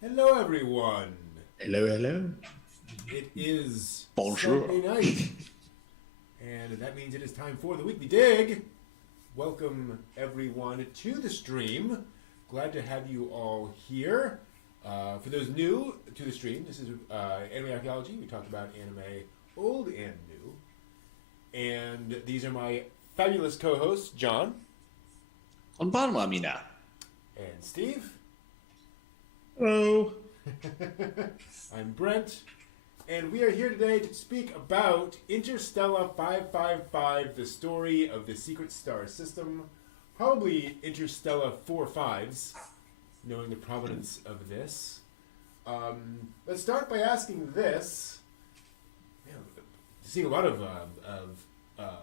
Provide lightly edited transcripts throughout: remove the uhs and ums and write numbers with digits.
Hello, everyone. Hello, hello. It is Bonjour. Sunday night, and that means it is time for the Weekly Dig. Welcome, everyone, to the stream. Glad to have you all here. For those new to the stream, this is Anime Archaeology. We talk about anime old and new. And these are my fabulous co-hosts, John. Konbanwa, Mina. And Steve. Hello. I'm Brent, and we are here today to speak about Interstella 555, the story of the secret star system. Probably Interstella 4/5s, knowing the provenance of this. Let's start by asking this. Seeing a lot of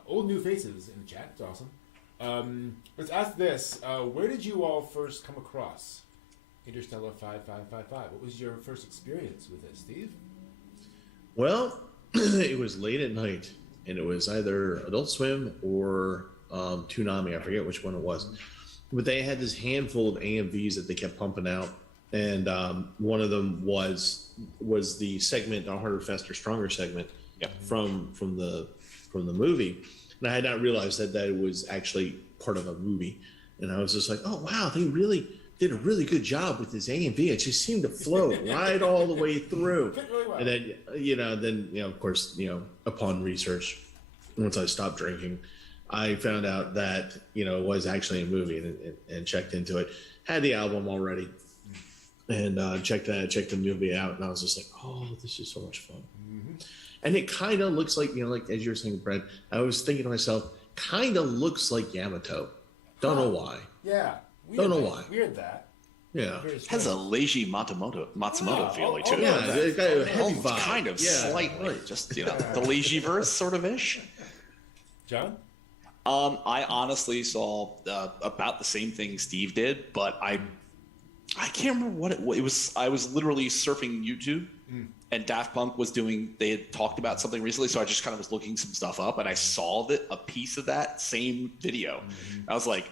old new faces in the chat. It's awesome. Let's ask this. Where did you all first come across Interstella 5555? What was your first experience with it, Steve? Well, it was late at night, and it was either Adult Swim or Toonami. I forget which one it was. But they had this handful of AMVs that they kept pumping out, and one of them was the segment, the Harder, Faster, Stronger segment from the movie. And I had not realized that it was actually part of a movie. And I was just like, oh, wow, they really did a really good job with this AMV. It just seemed to flow right all the way through. Really well. And then, of course, upon research, once I stopped drinking, I found out that, it was actually a movie and checked into it. Had the album already and checked the movie out. And I was just like, oh, this is so much fun. Mm-hmm. And it kind of looks like, like as you were saying, Brent, I was thinking to myself, kind of looks like Yamato. Don't know why. Yeah. Don't know why. Weird that. Yeah. Has a Leiji Matsumoto feeling to it. Yeah, it's got a heavy vibe. Kind of, slightly. Right. Just, the Leiji verse, sort of ish. John? I honestly saw about the same thing Steve did, but I can't remember what it was. I was literally surfing YouTube, and Daft Punk they had talked about something recently, so I just kind of was looking some stuff up, and I saw a piece of that same video. I was like,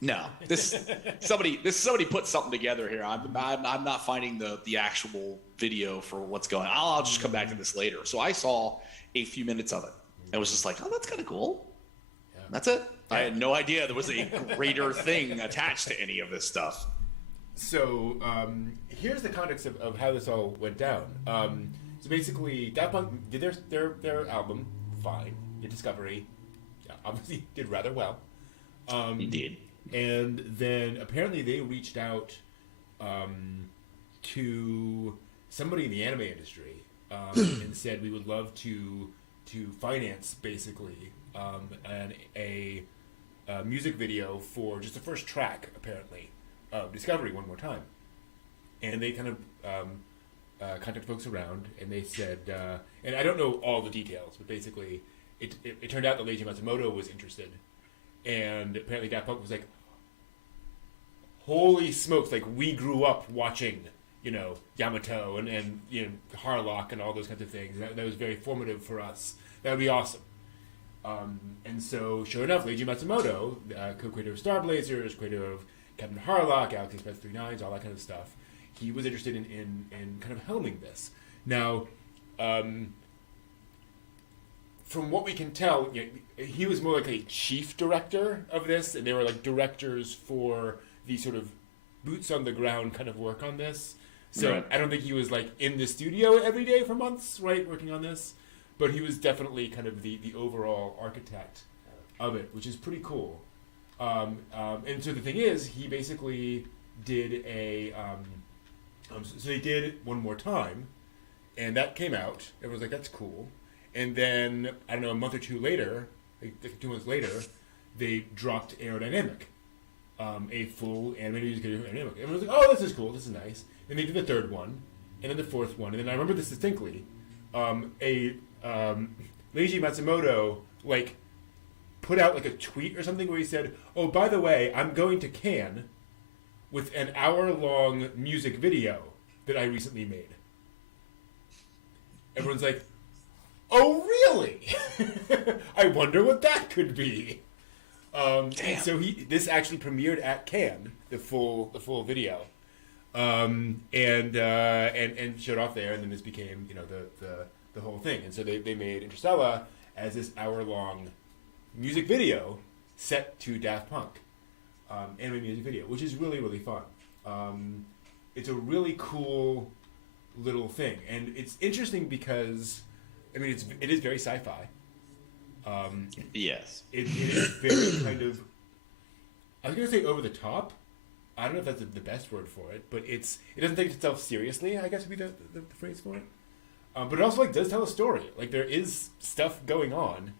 no, somebody put something together here. I'm not finding the actual video for what's going on. I'll just come back to this later. So I saw a few minutes of it. And was just like, oh, that's kind of cool. Yeah. That's it. I had no idea there was a greater thing attached to any of this stuff. So here's the context of how this all went down. So basically, Daft Punk did their album fine. Did Discovery. Obviously did rather well. He did. And then apparently they reached out to somebody in the anime industry and said, we would love to finance basically a music video for just the first track apparently of Discovery One More Time. And they kind of contacted folks around, and they said, and I don't know all the details, but basically it turned out that Leiji Matsumoto was interested. And apparently Daft Punk was like, holy smokes, like we grew up watching, Yamato and Harlock and all those kinds of things. That was very formative for us. That would be awesome. And so, sure enough, Leiji Matsumoto, co-creator of Star Blazers, creator of Captain Harlock, Galaxy Express 39s, all that kind of stuff, he was interested in kind of helming this. Now, from what we can tell, he was more like a chief director of this, and they were like directors for the sort of boots on the ground kind of work on this. So right. I don't think he was like in the studio every day for months, right, working on this. But he was definitely kind of the overall architect of it, which is pretty cool. And so the thing is, he basically did so they did One More Time, and that came out. Everyone was like, that's cool. And then, I don't know, a month or two later, like 2 months later, they dropped Aerodynamic, a full animated music video for Aerodynamic. Everyone was like, oh, this is cool, this is nice. And they did the third one, and then the fourth one. And then I remember this distinctly. Leiji Matsumoto, put out, a tweet or something where he said, oh, by the way, I'm going to Cannes with an hour-long music video that I recently made. Everyone's like, oh, really? I wonder what that could be. And so this actually premiered at Cannes, the full video. and showed off there, and then this became the whole thing. And so they made Interstella as this hour-long music video set to Daft Punk, anime music video, which is really, really fun. It's a really cool little thing, and it's interesting because, I mean, it is very sci-fi. Yes. It is very kind of, I was going to say over the top. I don't know if that's the best word for it, but it doesn't take itself seriously, I guess would be the phrase for it. But it also does tell a story. There is stuff going on.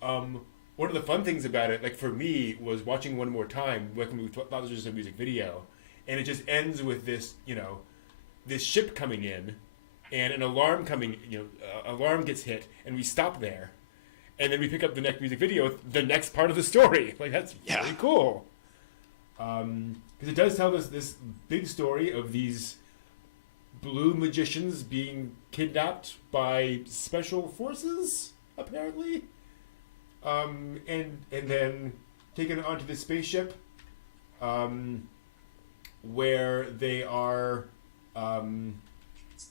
One of the fun things about it, for me, was watching one more time, when we thought it was just a music video, and it just ends with this, this ship coming in, and an alarm alarm gets hit, and we stop there, and then we pick up the next music video with the next part of the story. That's really cool. Because it does tell us this big story of these blue magicians being kidnapped by special forces, apparently, and then taken onto the spaceship, where they are. Let's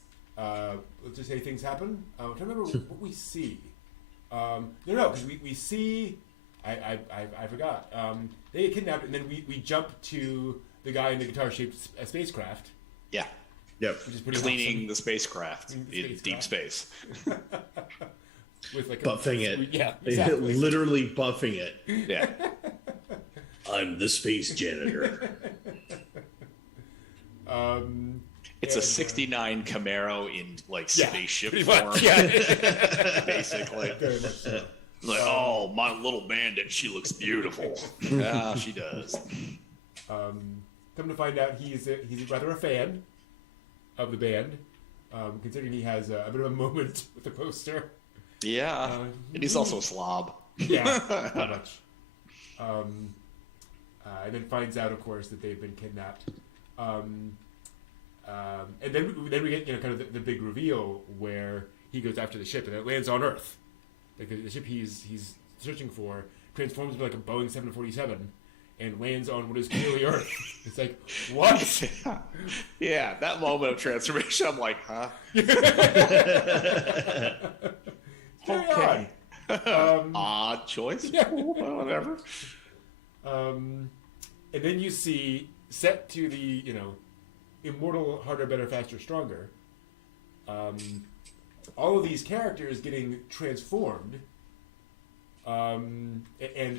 just say things happen. I'm trying to remember what we see. No, because we see. I forgot. They get kidnapped, and then we jump to the guy in the guitar-shaped spacecraft. Yeah. Yep. Which is pretty Cleaning awesome. the spacecraft in deep space. With buffing it. Yeah, exactly. Literally buffing it. Yeah. I'm the space janitor. It's a 69 Camaro in spaceship pretty form. much, yeah. Basically. Very much so. Oh, my little bandit, she looks beautiful. Yeah, she does. Come to find out, he's rather a fan of the band, considering he has a bit of a moment with the poster. Yeah, and he's also a slob. Yeah, pretty much. And then finds out, of course, that they've been kidnapped. And then we get kind of the big reveal where he goes after the ship and it lands on Earth. The ship he's searching for transforms into a Boeing 747 and lands on what is clearly Earth. It's what? Yeah, that moment of transformation, I'm like, huh? Okay. Odd choice. Yeah. Well, whatever. And then you see, set to the, immortal, harder, better, faster, stronger, all of these characters getting transformed and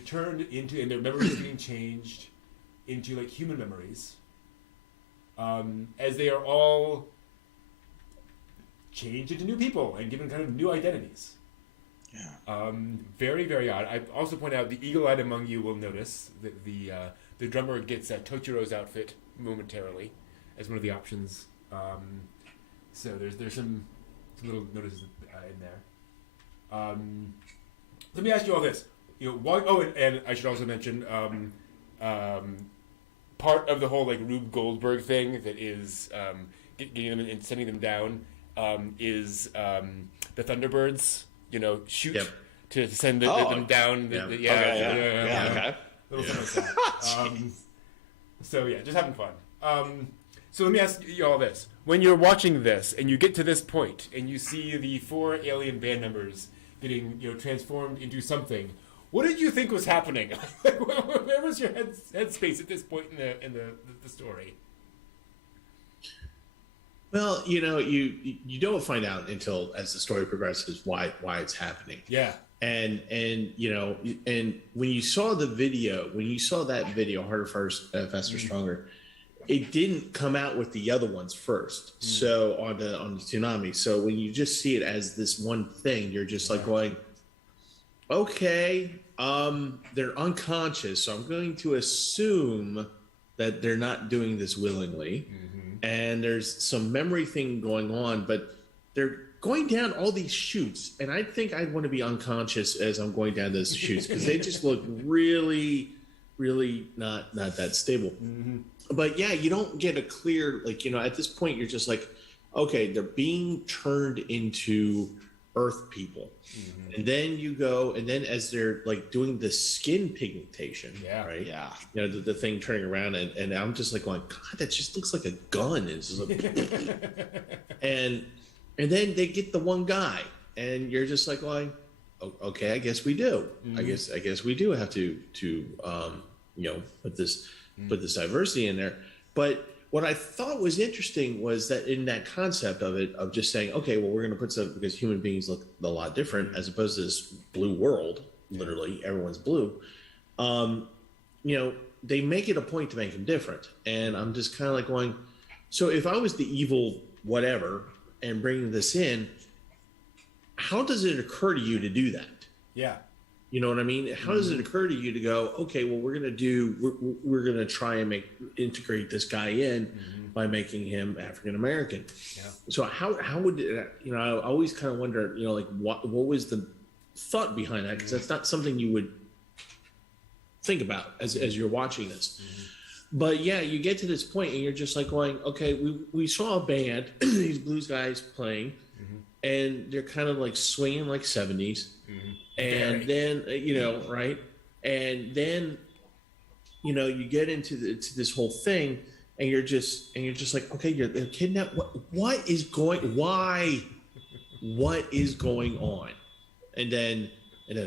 turned into, and their memories getting changed into human memories, as they are all changed into new people and given kind of new identities. Yeah. Very, very odd. I also point out the eagle-eyed among you will notice that the drummer gets Tochiro's outfit momentarily as one of the options. So there's some little notices in there. Let me ask you all this. And I should also mention part of the whole Rube Goldberg thing that is getting them and sending them down is the Thunderbirds. Shoot to send them down. Okay. Little something like that. So yeah, just having fun. So let me ask you all this: when you're watching this and you get to this point and you see the 4 alien band members getting transformed into something, what did you think was happening? Where was your headspace at this point in the story? Well, you don't find out until as the story progresses why it's happening. Yeah. And and when you saw that video, Harder, Faster, Stronger, it didn't come out with the other ones first. So on the Tsunami. So when you just see it as this one thing, you're just going, okay, they're unconscious, so I'm going to assume that they're not doing this willingly. And there's some memory thing going on, but they're going down all these chutes, and I think I'd want to be unconscious as I'm going down those chutes because they just look really, really not that stable. But yeah, you don't get a clear at this point you're just okay, they're being turned into Earth people. And then you go, and then as they're like doing the skin pigmentation, right? Yeah. You know, the thing turning around, and I'm just like going, God, that just looks like a gun. It's just like, and then they get the one guy, and you're just like going, okay, I guess we do. I guess we do have to put this diversity in there. But what I thought was interesting was that in that concept of it, of just saying, okay, well, we're going to put some, because human beings look a lot different as opposed to this blue world, literally everyone's blue. They make it a point to make them different. And I'm just kind of like going, so if I was the evil whatever and bringing this in, how does it occur to you to do that? Yeah. You know what I mean? How does it occur to you to go, okay, well, we're going to try and integrate this guy in by making him African-American. Yeah. So how would it, I always kind of wonder, like what was the thought behind that? Because that's not something you would think about as you're watching this. But yeah, you get to this point and you're just like going, okay, we saw a band, these blues guys playing, and they're kind of like swinging like 70s. And then, right. And then, you get into this whole thing and you're just like, okay, you're kidnapped. What is going on? And then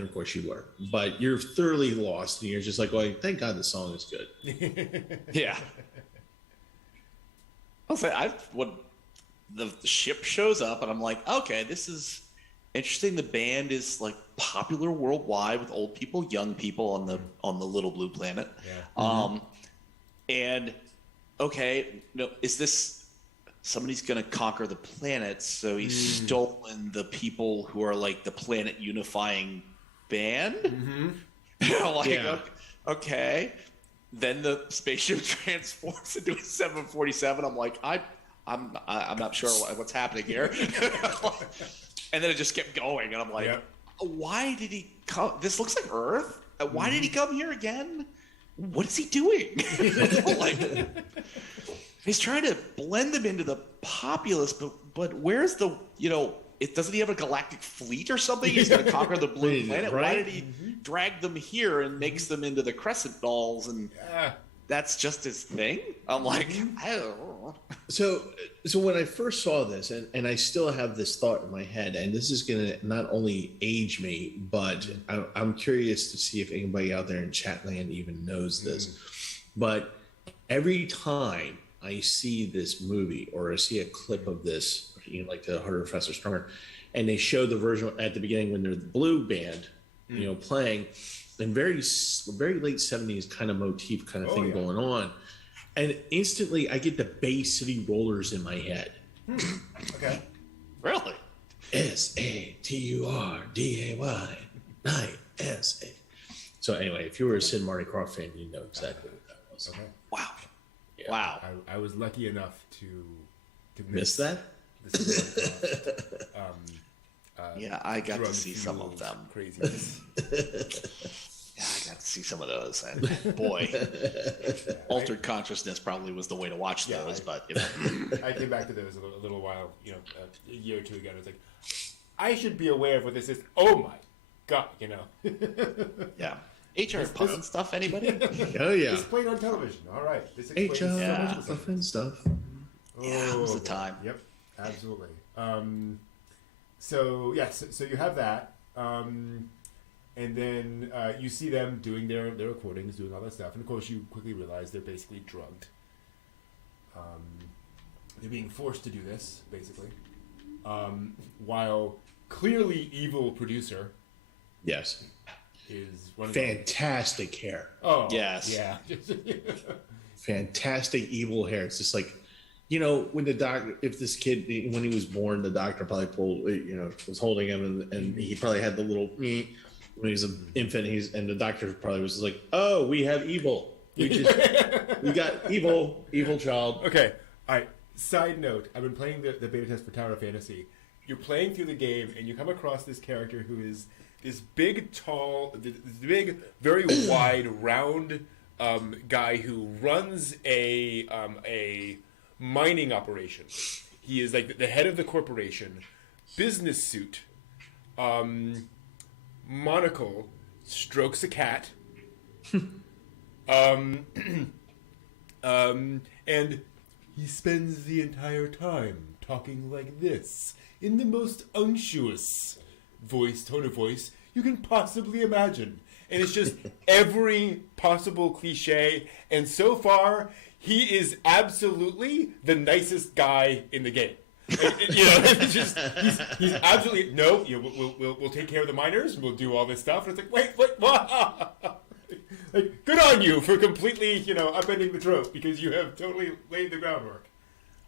of course you were, but you're thoroughly lost and you're just like going, thank God the song is good. Yeah. I'll say when the ship shows up and I'm like, okay, this is interesting. The band is like popular worldwide with old people, young people on the little blue planet. Yeah. And okay, is this somebody's going to conquer the planet? So he's stolen the people who are like the planet unifying band. Okay. Then the spaceship transforms into a 747. I'm like, I'm not sure what's happening here. And then it just kept going, and I'm like, why did he come? This looks like Earth. Why did he come here again? What is he doing? Like, he's trying to blend them into the populace, but where's the, doesn't he have a galactic fleet or something? He's going to conquer the blue planet. Right? Why did he drag them here and makes them into the crescent dolls? And that's just his thing. I'm like, I don't know. So when I first saw this, and I still have this thought in my head, and this is going to not only age me, but I'm curious to see if anybody out there in Chatland even knows this. But every time I see this movie or I see a clip of this, like the Harder, Faster, Stronger, and they show the version at the beginning when they're the blue band, playing, and very late 70s kind of motif kind of thing going on. And instantly I get the Bay City Rollers in my head. Okay. Really? SATURDAY. Night. SA. So anyway, if you were a Sid Marty Krofft fan, you know exactly what that was. Okay. Wow. Yeah. Wow. I was lucky enough to miss that? Yeah, I got to see some of them. Craziness. Yeah, I got to see some of those, and boy, Altered Consciousness probably was the way to watch those. But I came back to those a little while, a year or two ago. And it's like, I should be aware of what this is. Oh my God, Yeah. HR Puffin stuff, anybody? Oh yeah. It's played on television. All right. This HR Puffin stuff. Yeah, it was the time. Yep, absolutely. So you have that. And then you see them doing their recordings, doing all that stuff. And of course, you quickly realize they're basically drugged. They're being forced to do this, basically. While clearly evil producer. Yes. Is running fantastic hair. Oh, yes. Yeah. Fantastic evil hair. It's just like, when the doctor, if this kid, when he was born, the doctor probably pulled, was holding him and he probably had the little, when he was an infant, and the doctor probably was like, oh, we have evil. We got evil child. Okay. All right. Side note, I've been playing the beta test for Tower of Fantasy. You're playing through the game and you come across this character who is this big, tall, this big, very wide, round guy who runs a mining operation. He is like the head of the corporation, business suit, Monocle strokes a cat. And he spends the entire time talking like this, in the most unctuous tone of voice you can possibly imagine. And it's just every possible cliche. And so far, he is absolutely the nicest guy in the game. It's just he's absolutely we'll take care of the miners and we'll do all this stuff. And it's like wait, like good on you for completely upending the trope because you have totally laid the groundwork.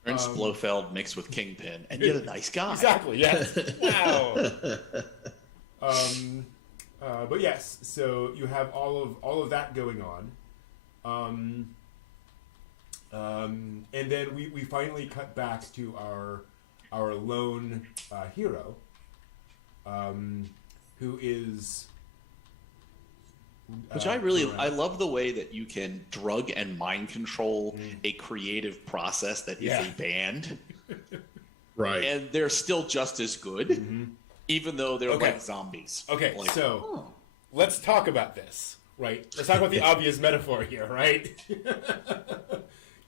Ernst Blofeld mixed with Kingpin, and you're a nice guy. Exactly. Yes. Wow. But yes, so you have all of that going on. And then we finally cut back to our lone hero, who is. Which I love the way that you can drug and mind control a creative process that is a band. Right. And they're still just as good, even though they're like zombies. Okay, let's talk about this, right? Let's talk about the obvious metaphor here, right?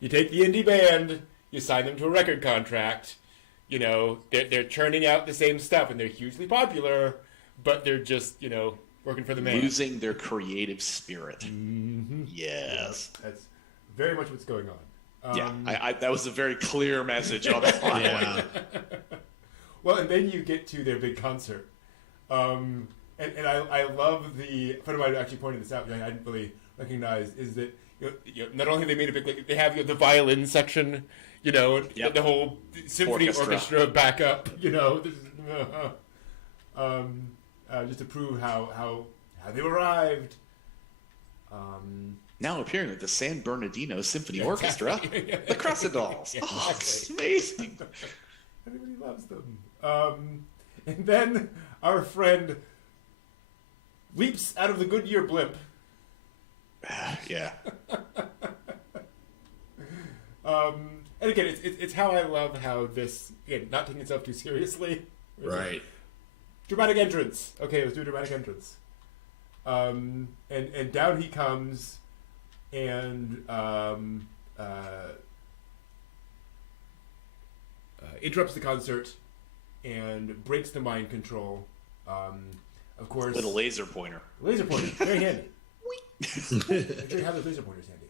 You take the indie band, you sign them to a record contract, they're churning out the same stuff and they're hugely popular, but they're just, working for the man. Losing their creative spirit. Mm-hmm. Yes. That's very much what's going on. I that was a very clear message on that one. Yeah. Well, and then you get to their big concert. And I love a friend of mine actually pointed this out, which I didn't really recognize, is that not only have they made a big, they have the violin section, the whole symphony orchestra backup, just to prove how they arrived. Now appearing at the San Bernardino Symphony Orchestra, the Crescent Dolls. Yeah, Oh, it's amazing. Everybody loves them. And then our friend leaps out of the Goodyear blimp. Yeah. And again, it's how I love how this, again, not taking itself too seriously. Right. Dramatic entrance. Okay, let's do a dramatic entrance. And down he comes, and interrupts the concert, and breaks the mind control. Of course, With a laser pointer. Laser pointer, very handy. Make sure you have those laser pointers handy.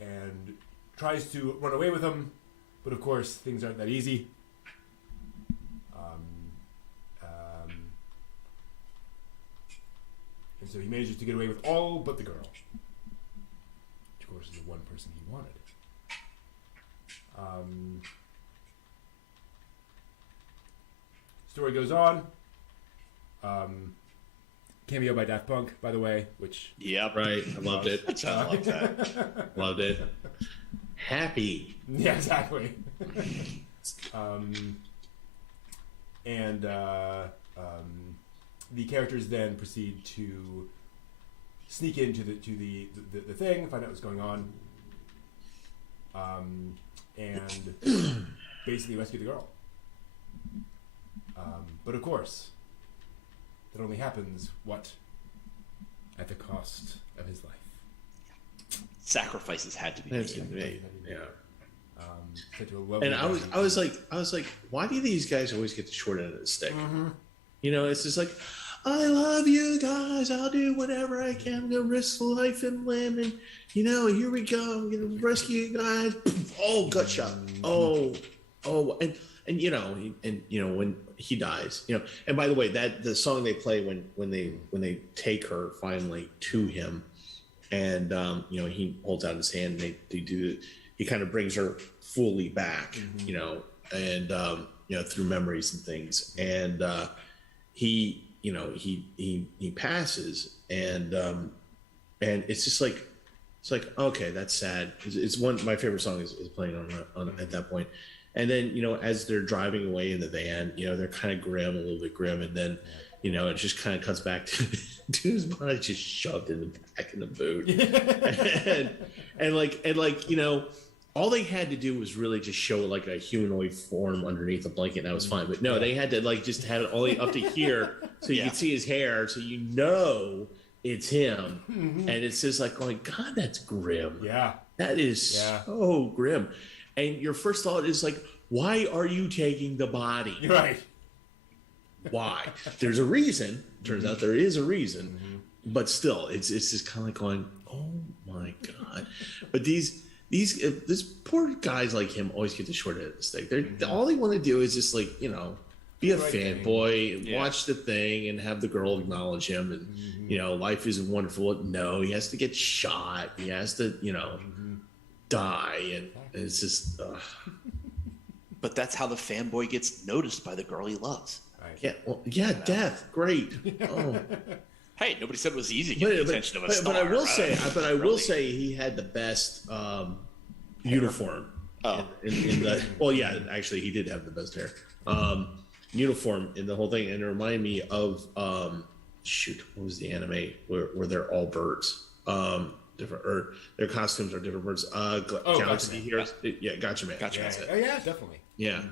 And tries to run away with him, but of course things aren't that easy. And so he manages to get away with all but the girl, which of course is the one person he wanted. Story goes on. Cameo by Daft Punk, by the way, which... Yep. Right. I loved it. I love that. Loved it. Happy. Yeah, exactly. The characters then proceed to sneak into the thing, find out what's going on, and basically rescue the girl. But of course, that only happens, at the cost of his life. Sacrifices had to be made. Yeah. Such a lovely And I was like, why do these guys always get the short end of the stick? Mm-hmm. It's just like, I love you guys. I'll do whatever I can to risk life and limb. And, here we go. I'm going to rescue you guys. Oh, gut shot. Oh. And when he dies, and by the way, that the song they play when they take her finally to him, and, he holds out his hand and they do, he kind of brings her fully back, and, through memories and things. And, he passes, and it's just like, okay, that's sad. It's my favorite song is playing on at that point. And then, as they're driving away in the van, they're kind of a little bit grim. And then, it just kind of cuts back to his body just shoved in the back of the boot. all they had to do was really just show like a humanoid form underneath a blanket, and that was fine. But no, they had to like just have it all the way up to here so you could see his hair, so you know it's him. And it's just like going, God, that's grim. Yeah. That is so grim. And your first thought is like, why are you taking the body? Right. Why? There's a reason. Turns out there is a reason. But still, it's just kind of like going, oh my God. But these poor guys like him always get the short end of the stick. All they want to do is just like, be a fanboy, watch the thing, and have the girl acknowledge him. And, life isn't wonderful. No, he has to get shot. He has to, die. And it's just... But that's how the fanboy gets noticed by the girl he loves. Yeah, death. Great. Oh. Hey, nobody said it was easy to get the attention of a star. But I will say he had the best uniform. Oh. Actually, he did have the best hair. Uniform in the whole thing, and it reminded me of what was the anime where they're all birds? Different, or their costumes are different birds. Galaxy Heroes. Yeah, Gotcha Man. Gotcha Man. Oh yeah, definitely. Yeah,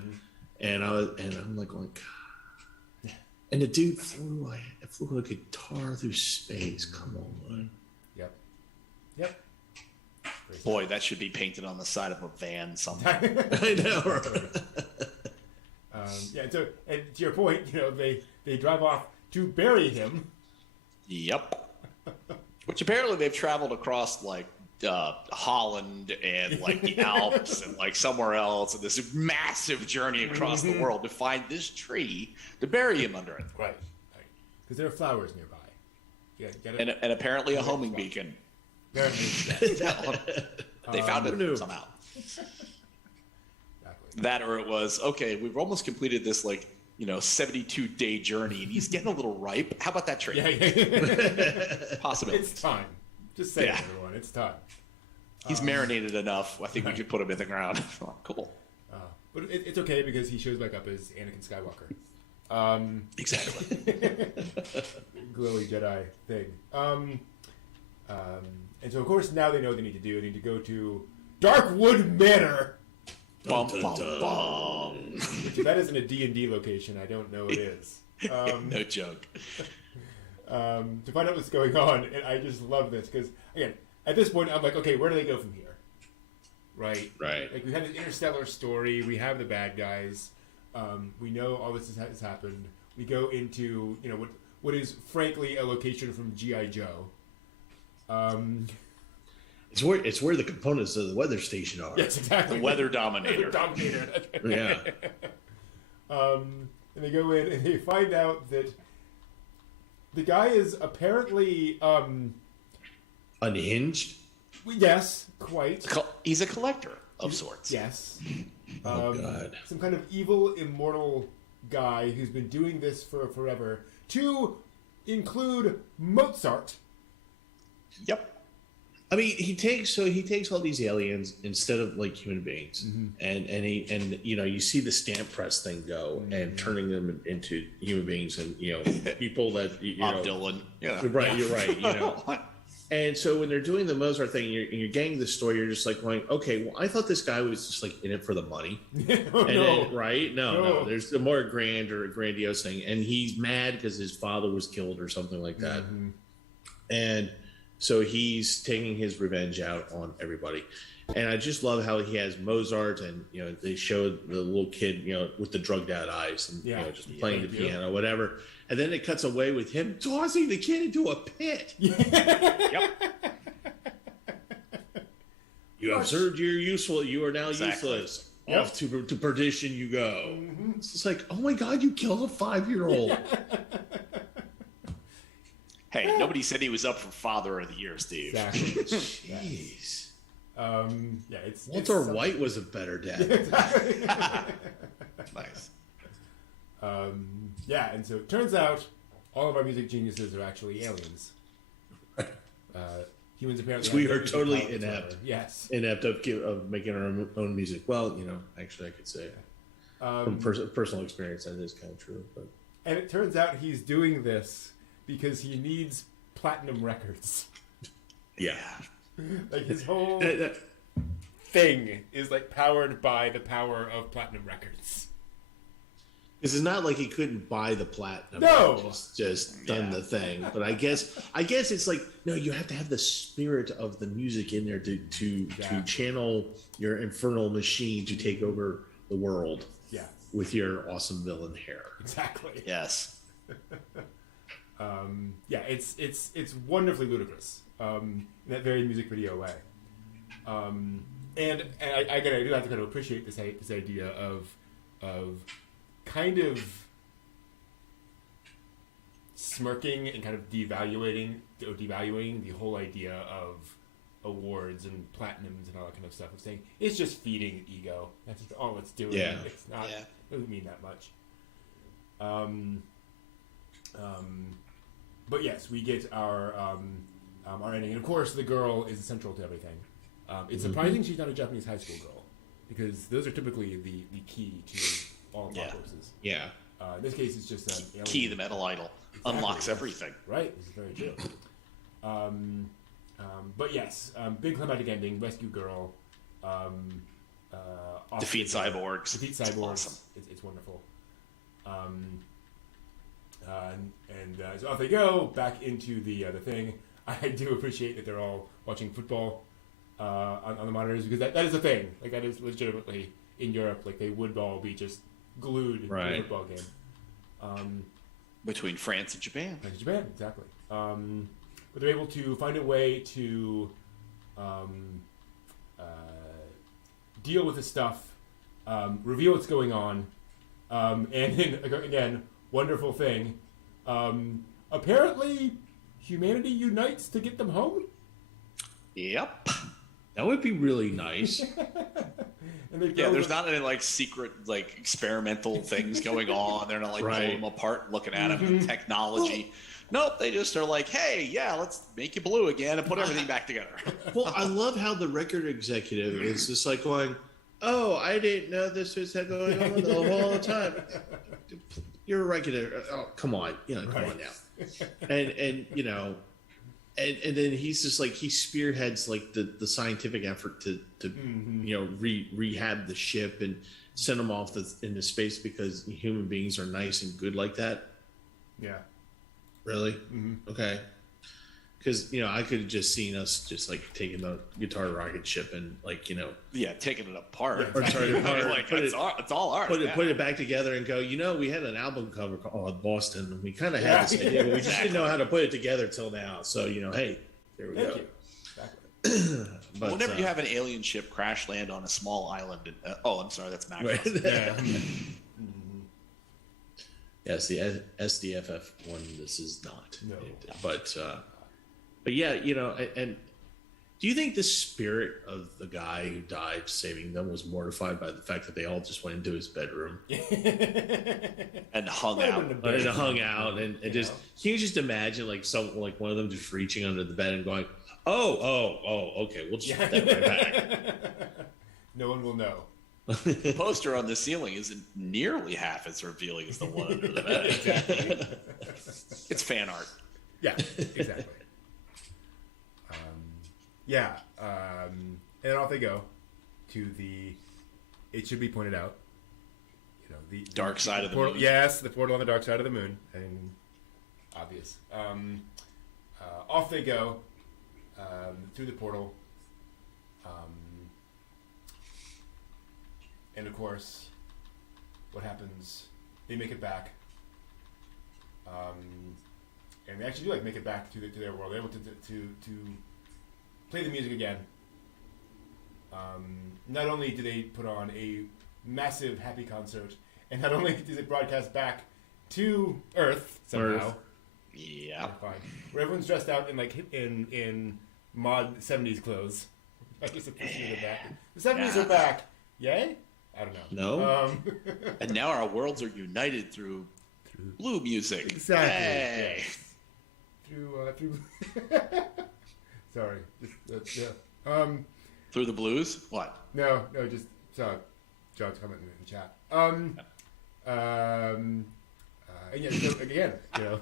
and I'm like going, God. And the dude flew a guitar through space. Come on. Yep. Boy, that should be painted on the side of a van sometime. I know. So, and to your point, they drive off to bury him. Yep. Which apparently they've traveled across like Holland and like the Alps and like somewhere else, and this massive journey across the world to find this tree to bury him under it. Right. Because there are flowers nearby. And apparently a homing beacon. Apparently, they found it somehow. Exactly. That, or it was, okay, we've almost completed this 72-day journey, and he's getting a little ripe. How about that tree? Yeah. Possibility. It's time. Just say it, everyone. It's time. He's marinated enough. I think we could put him in the ground. Cool. But it's okay because he shows back up as Anakin Skywalker. Exactly. Glowy Jedi thing. And so, of course, now they know what they need to go to Darkwood Manor. Bum, bum, bum. Which, if that isn't a D&D location, I don't know it is. No joke. To find out what's going on, and I just love this, because, again, at this point, I'm like, okay, where do they go from here? Right? Like, we had an interstellar story, we have the bad guys, we know all this has happened, we go into, what is, frankly, a location from G.I. Joe. It's where the components of the weather station are. Yes, exactly. The weather dominator. Yeah. And they go in and they find out that the guy is apparently unhinged. Yes, quite. He's a collector of sorts. Yes. God. Some kind of evil, immortal guy who's been doing this for forever. To include Mozart. Yep. I mean, he takes all these aliens instead of like human beings, and you see the stamp press thing go and turning them into human beings, and people that Bob Dylan. Yeah. Right, you're right. And so when they're doing the Mozart thing, you're getting the story. You're just like going, okay, well, I thought this guy was just like in it for the money, No, there's the more grandiose thing, and he's mad because his father was killed or something like that, and so he's taking his revenge out on everybody. And I just love how he has Mozart, and they showed the little kid with the drugged out eyes and just playing the piano, whatever. And then it cuts away with him tossing the kid into a pit. Yep. You have served your useful. You are now useless. Yep. Off to perdition you go. It's just like, oh my God, you killed a 5-year-old. Hey, nobody said he was up for Father of the Year, Steve. Exactly. Jeez. Walter White was a better dad. Nice. And so it turns out all of our music geniuses are actually aliens. Humans apparently. We are totally inept. Yes. Inept of making our own music. Well, actually, I could say from personal experience, that is kind of true. But. And it turns out he's doing this because he needs platinum records. Yeah. Like his whole thing is like powered by the power of Platinum Records. Because it's not like he couldn't buy the platinum. No, just done the thing. But I guess it's like, no, you have to have the spirit of the music in there to channel your infernal machine to take over the world. Yeah, with your awesome villain hair. Exactly. Yes. Yeah, it's wonderfully ludicrous in that very music video way. And I do have to kind of appreciate this idea of kind of smirking and kind of devaluing the whole idea of awards and platinums and all that kind of stuff. Of saying it's just feeding ego. That's just all it's doing. Yeah. It's not. Yeah. It doesn't mean that much. But yes, we get our ending, and of course, the girl is central to everything. It's surprising she's not a Japanese high school girl, because those are typically the key to all pop courses. Yeah. In this case, it's just an alien. Key, the metal idol, unlocks everything. Right, this is very true. But yes, big climatic ending, rescue girl, Defeat cyborgs. Defeat cyborgs. Awesome. It's wonderful. So off they go back into the thing. I do appreciate that they're all watching football on the monitors, because that is a thing. Like, that is legitimately in Europe. Like, they would all be just glued to a football game. Between France and Japan. France and Japan, exactly. But they're able to find a way to deal with this stuff, reveal what's going on, and then, again, wonderful thing. Apparently, humanity unites to get them home. Yep. That would be really nice. And they There's not any like secret like experimental things going on. They're not like pulling them apart, looking at them and technology. Nope, they just are like, hey, yeah, let's make you blue again and put everything back together. Well, I love how the record executive is just like going, oh, I didn't know this was going on the whole time. You're a record. Oh, come on. Come on now. And you know, and then he's just like, he spearheads like the scientific effort to you know, rehab the ship and send them off into space, because human beings are nice and good like that. Yeah. Really? Okay. Because, you know, I could have just seen us just like taking the guitar rocket ship and like, you know, taking it apart. or tearing it apart, like, it's all ours. put it back together and go, you know, we had an album cover called Boston, and we kind of had this idea, but we just didn't know how to put it together till now. So, you know, hey, there we go. Thank you. Exactly. But, whenever you have an alien ship crash land on a small island, I'm sorry, that's MacLeod. Yeah. Yes, the SDFF one, this is not. No. But yeah, you know, and do you think the spirit of the guy who died saving them was mortified by the fact that they all just went into his bedroom and hung out? And just, can you just imagine like one of them just reaching under the bed and going, oh, okay, we'll just put that right back. No one will know. The poster on the ceiling isn't nearly half as revealing as the one under the bed. Exactly. It's fan art. Yeah, exactly. And then off they go to the, it should be pointed out, you know, the Dark side of the portal. moon. Yes, the portal on the dark side of the moon, and obvious. Off they go through the portal, and of course, what happens? They make it back, and they actually do make it back to their world. They're able to play the music again. Not only do they put on a massive happy concert, and not only does it broadcast back to Earth somehow. Yeah. Fine. Where everyone's dressed out in mod 70s clothes. I guess the 70s are back. Yay? I don't know. No. And now our worlds are united through blue music. Exactly. Hey. Yes. Through. Sorry. Through the blues? What? No, just saw John's comment in the chat. And yeah, so again, you know,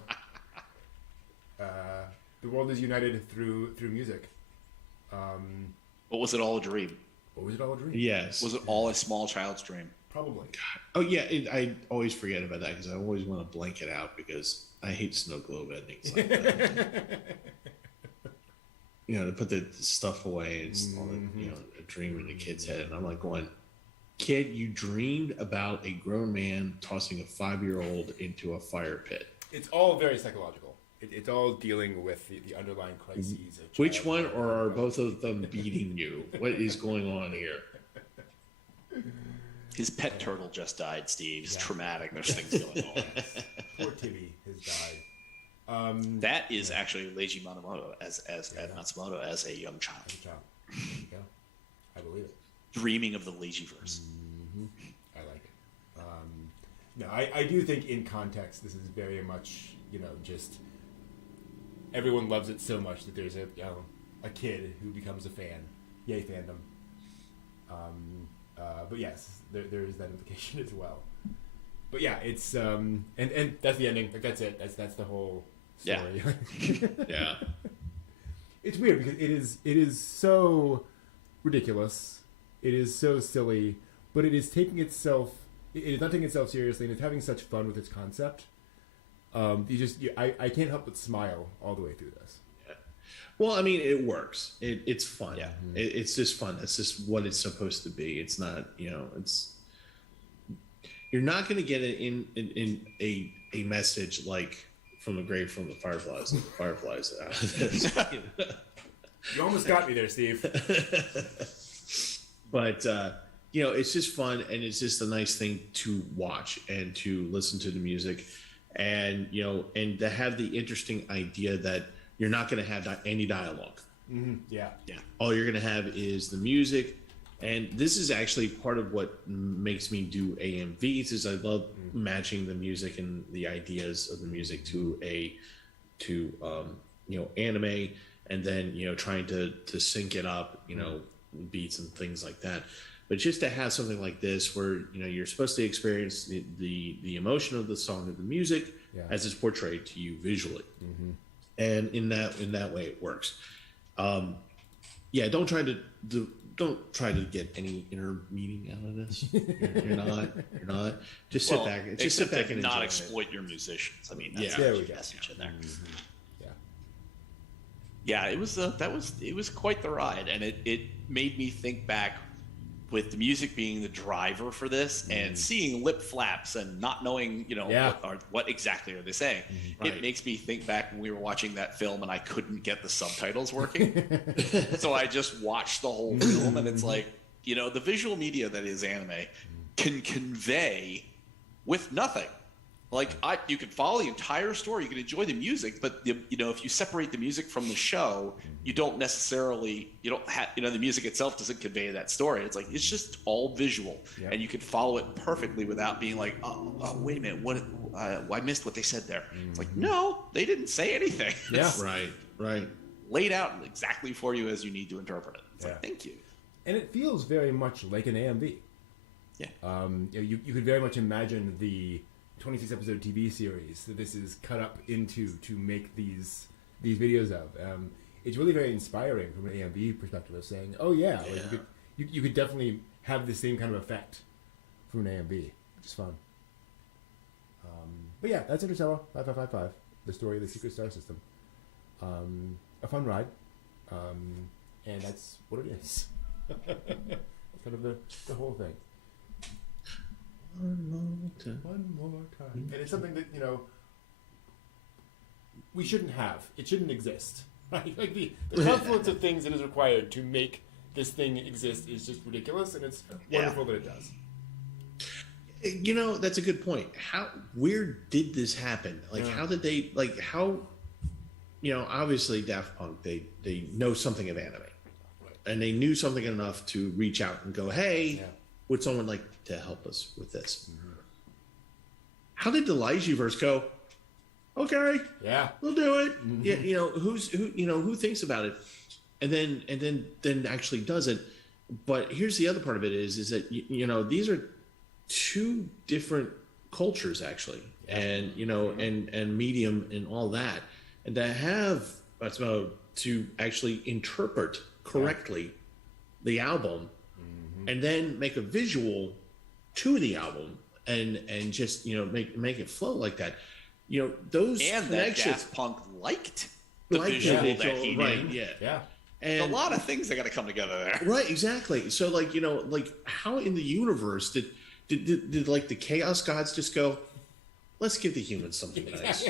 the world is united through music. What was it all a dream? Or was it all a dream? Yes. Was it all a small child's dream? Probably. Oh yeah, I always forget about that because I always want to blank it out because I hate snow globe endings like that. To put the stuff away, it's all a dream in the kid's head, and I'm like going, kid, you dreamed about a grown man tossing a 5-year-old into a fire pit. It's all very psychological. It's all dealing with the underlying crises. Of Which one, or are both of them beating you? What is going on here? His pet turtle just died, Steve. It's traumatic. There's things going on. Poor Tibby has died. That is actually Leiji Matsumoto as Matsumoto as a young child. There you go. I believe it. Dreaming of the Leiji-verse. I like it. No, I do think in context this is very much, just everyone loves it so much that there's a kid who becomes a fan. Yay, fandom. But yes, there is that implication as well. But yeah, it's and that's the ending. Like that's it. That's the whole story. Yeah. It's weird because it is so ridiculous. It is so silly, but it is taking itself. It is not taking itself seriously, and it's having such fun with its concept. I can't help but smile all the way through this. Yeah. Well, I mean, it works. It's fun. Yeah. It's just fun. It's just what it's supposed to be. It's not. It's. You're not going to get it in a message like from the grave from the fireflies out of this. You almost got me there, Steve. But it's just fun, and it's just a nice thing to watch and to listen to the music, and and to have the interesting idea that you're not going to have any dialogue. Mm-hmm. Yeah. All you're going to have is the music. And this is actually part of what makes me do AMVs is I love matching the music and the ideas of the music to anime, and then trying to sync it up, beats and things like that. But just to have something like this where you're supposed to experience the emotion of the song of the music as it's portrayed to you visually, and in that way it works. Don't try to get any inner meaning out of this. You're not. Just sit back. Just sit back and not enjoy exploit your musicians. I mean, that's there the we go. message in there. Yeah. It was quite the ride, and it made me think back with the music being the driver for this, and seeing lip flaps and not knowing what exactly are they saying. Right. It makes me think back when we were watching that film and I couldn't get the subtitles working, so I just watched the whole film, and it's like the visual media that is anime can convey with nothing. Like you can follow the entire story, you can enjoy the music, but if you separate the music from the show, you don't have the music itself doesn't convey that story. It's like it's just all visual, and you can follow it perfectly without being like, oh wait a minute, what I missed what they said there. It's like, no, they didn't say anything. Yeah, right. Laid out exactly for you as you need to interpret it. It's like, thank you. And it feels very much like an AMV. Yeah. You could very much imagine the 26 episode TV series that this is cut up into to make these videos of. It's really very inspiring from an AMV perspective of saying, you could definitely have the same kind of effect from an AMV, which is fun. But yeah, that's Interstella 5555, the story of the secret star system. A fun ride, and that's what it is. That's kind of the whole thing. One more time. And it's something that, we shouldn't have. It shouldn't exist. Right? Like the confluence of things that is required to make this thing exist is just ridiculous, and it's wonderful that it does. That's a good point. Where did this happen? How did they, obviously Daft Punk, they know something of anime. Right. And they knew something enough to reach out and go, hey, would someone like to help us with this? How did the Leiji-verse go? Okay, we'll do it. Yeah, who thinks about it, and then actually does it. But here's the other part of it is that these are two different cultures actually, and and medium and all that, and to have to actually interpret correctly the album and then make a visual to the album and just make it flow like that. Those and connections. That Daft Punk liked the visual that he did. Yeah. And a lot of things that got to come together there. Right, exactly. So how in the universe did like the Chaos Gods just go, let's give the humans something nice.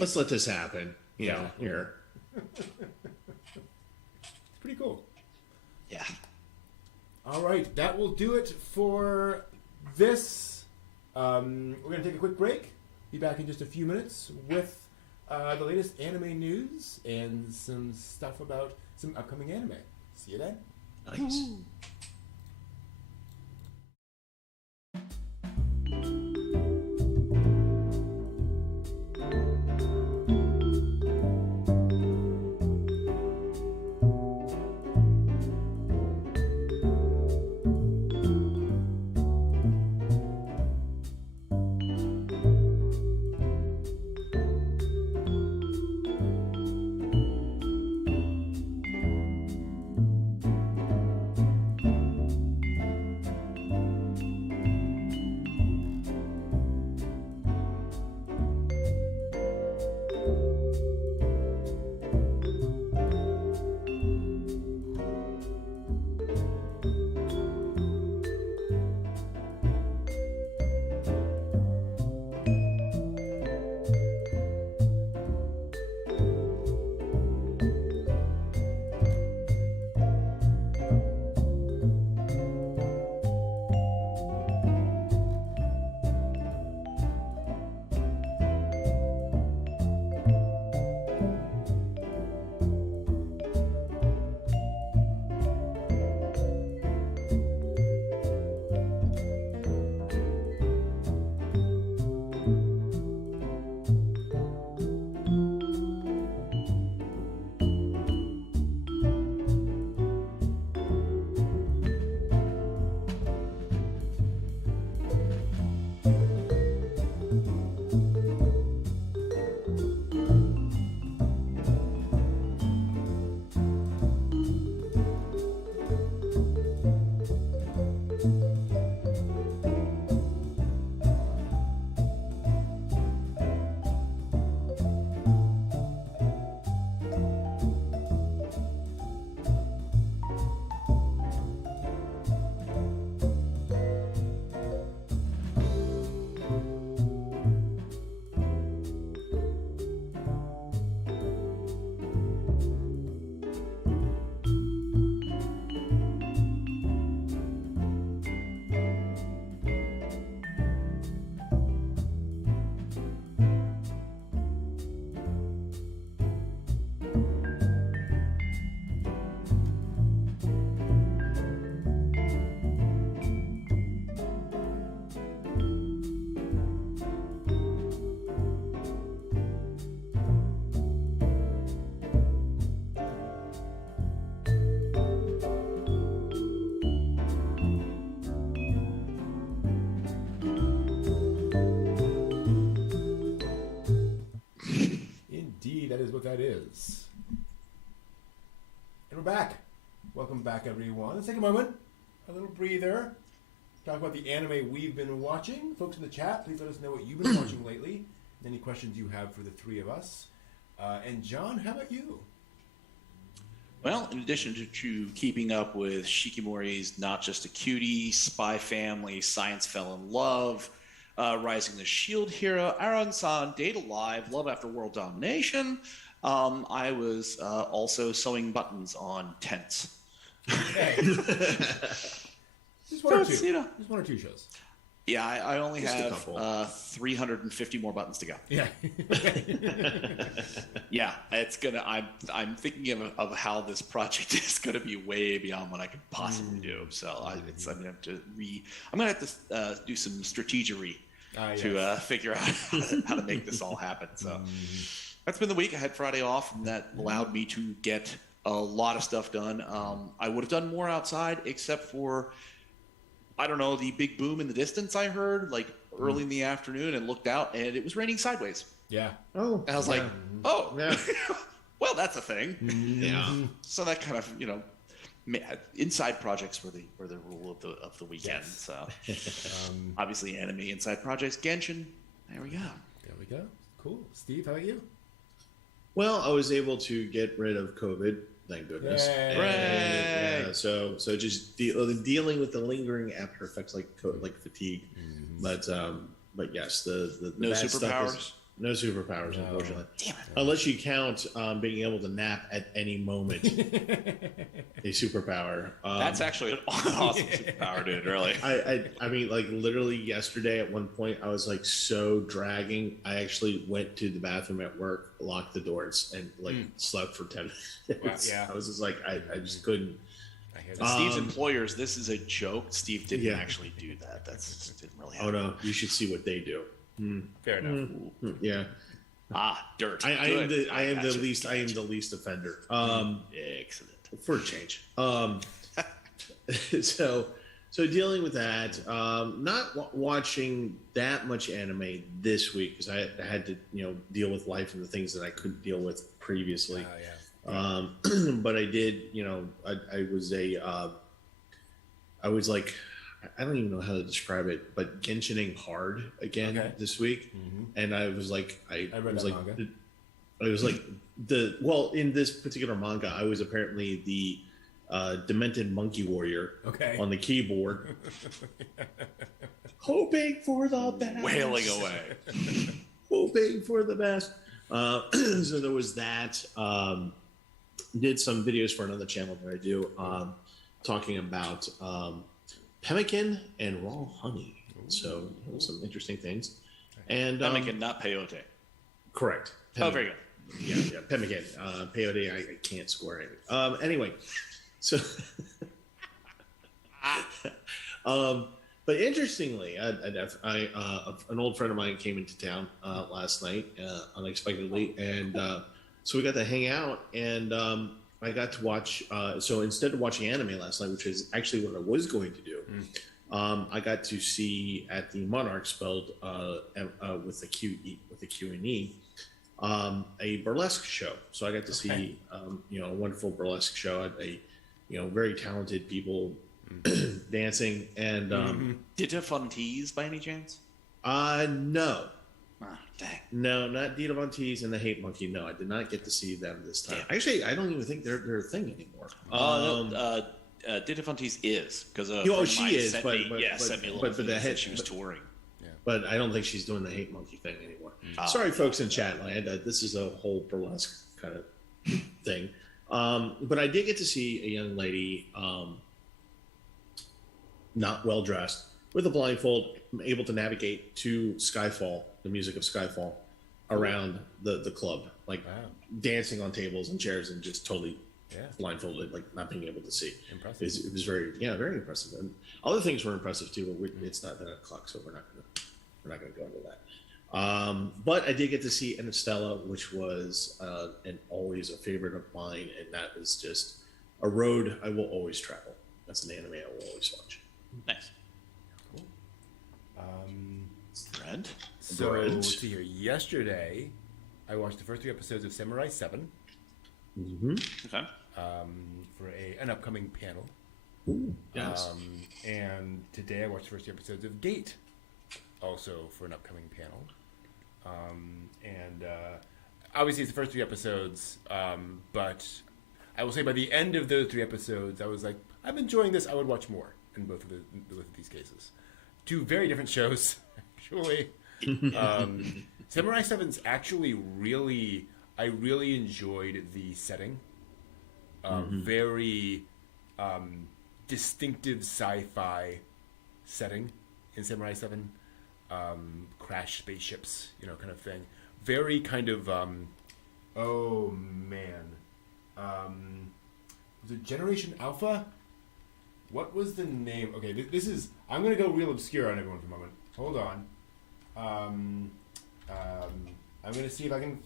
Let's let this happen. Here. It's pretty cool. Yeah. All right, that will do it for this. We're going to take a quick break. Be back in just a few minutes with the latest anime news and some stuff about some upcoming anime. See you then. Nice. Woo-hoo. That is. And we're back. Welcome back, everyone. Let's take a moment, a little breather, talk about the anime we've been watching. Folks in the chat, please let us know what you've been watching lately. Any questions you have for the three of us. And John, how about you? Well, in addition to keeping up with Shikimori's Not Just a Cutie, Spy Family, Science Fell in Love, Rising the Shield Hero, Aaron-san, Date Alive, Love After World Domination, I was also sewing buttons on tents. Okay. Just one or two. Just one or two shows. Yeah, I only have 350 more buttons to go. Yeah. Yeah, it's gonna. I'm thinking of how this project is gonna be way beyond what I could possibly do. So I'm gonna have to do some strategery to figure out how to make this all happen. So that's been the week. I had Friday off, and that allowed me to get a lot of stuff done. I would have done more outside, except for, I don't know, the big boom in the distance I heard like early in the afternoon, and looked out, and it was raining sideways. Yeah. Oh. And I was like, oh, yeah. Well, that's a thing. Yeah. So that kind of, inside projects were the rule of the weekend. Yes. So obviously anime inside projects, Genshin. There we go. There we go. Cool. Steve, how about you? Well, I was able to get rid of COVID, thank goodness. Yay. And, yeah, so just dealing with the lingering after effects like fatigue, but yes, the No bad stuff superpowers? is no superpowers, unfortunately. Damn it. Unless you count being able to nap at any moment a superpower. That's actually an awesome superpower, dude. Really. I mean, like literally yesterday at one point, I was like so dragging. I actually went to the bathroom at work, locked the doors, and like slept for 10 minutes. Wow, yeah. I was just like, I just couldn't. I hear that. Steve's employers, this is a joke. Steve didn't actually do that. That's didn't really happen. Oh no, you should see what they do. Fair enough. Yeah, Dirt. I am Good. I am the Gotcha. least I am the least offender. Excellent. For a change. So dealing with that, not watching that much anime this week because I had to deal with life and the things that I couldn't deal with previously. But I did, I was like, I don't even know how to describe it, but Genshining hard again this week, and I was like, I read was that like, manga. I was like in this particular manga, I was apparently the demented monkey warrior on the keyboard, hoping for the best, Wailing away. hoping for the best. So there was that. Did some videos for another channel that I do, talking about pemmican and raw honey. So some interesting things. And Pemmican, not peyote. correct. Oh, very good. Yeah, pemmican. Peyote, I can't score anything. Anyway, so but interestingly, an old friend of mine came into town last night unexpectedly, and so we got to hang out, and I got to watch. So instead of watching anime last night, which is actually what I was going to do, I got to see at the Monarch, spelled with the Q and E, a burlesque show. So I got to see a wonderful burlesque show at a very talented people dancing, and Dita Fontees by any chance? no. Ah, dang. No, not Dita Von Teese and the Hate Monkey. No, I did not get to see them this time. Actually, I don't even think they're a thing anymore. Dita Fontees is because she is, sent but me a little the thing that head, she was touring. But I don't think she's doing the Hate Monkey thing anymore. Sorry, folks in chat land. This is a whole burlesque kind of thing. But I did get to see a young lady, not well dressed, with a blindfold, able to navigate to Skyfall, the music of Skyfall, around the club, like dancing on tables and chairs and just totally blindfolded, like not being able to see. Impressive. It was very impressive. And other things were impressive too, but it's not 10 o'clock, so we're not gonna go into that. But I did get to see Interstella, which was and always a favorite of mine, and that is just a road I will always travel. That's an anime I will always watch. Nice. Cool. Brent? So let's see here. Yesterday, I watched the first 3 episodes of Samurai 7 Okay. for an upcoming panel. Yes. And today I watched the first 2 episodes of Gate, also for an upcoming panel. Obviously it's the first 3 episodes, but I will say by the end of those 3 episodes, I was like, I'm enjoying this. I would watch more in both of these cases. 2 very different shows, actually. Samurai 7's actually I really enjoyed the setting. Very distinctive sci-fi setting in Samurai 7. Crash spaceships, kind of thing. Very kind of, oh man. Was it Generation Alpha? What was the name? Okay, this is, I'm going to go real obscure on everyone for a moment. Hold on. I'm going to see if I can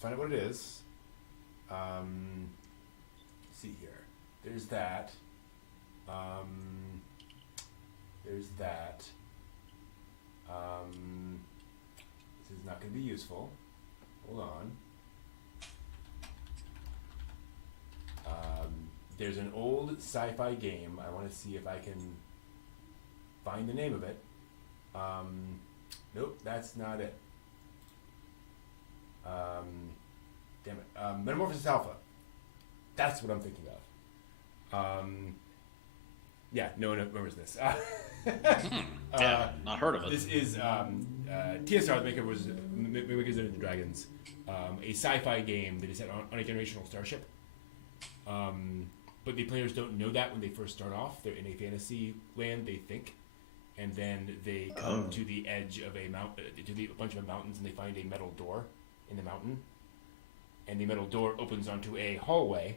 find out what it is. Let's see here. There's that. There's that. This is not going to be useful. Hold on. there's an old sci-fi game. I want to see if I can find the name of it. Nope, that's not it. Damn it. Metamorphosis Alpha. That's what I'm thinking of. Yeah, no one remembers this. Not heard of it. This is TSR, the makers of the Dragons, a sci-fi game that is set on a generational starship. But the players don't know that when they first start off. They're in a fantasy land, they think, and then they come to the edge of a bunch of mountains, and they find a metal door in the mountain, and the metal door opens onto a hallway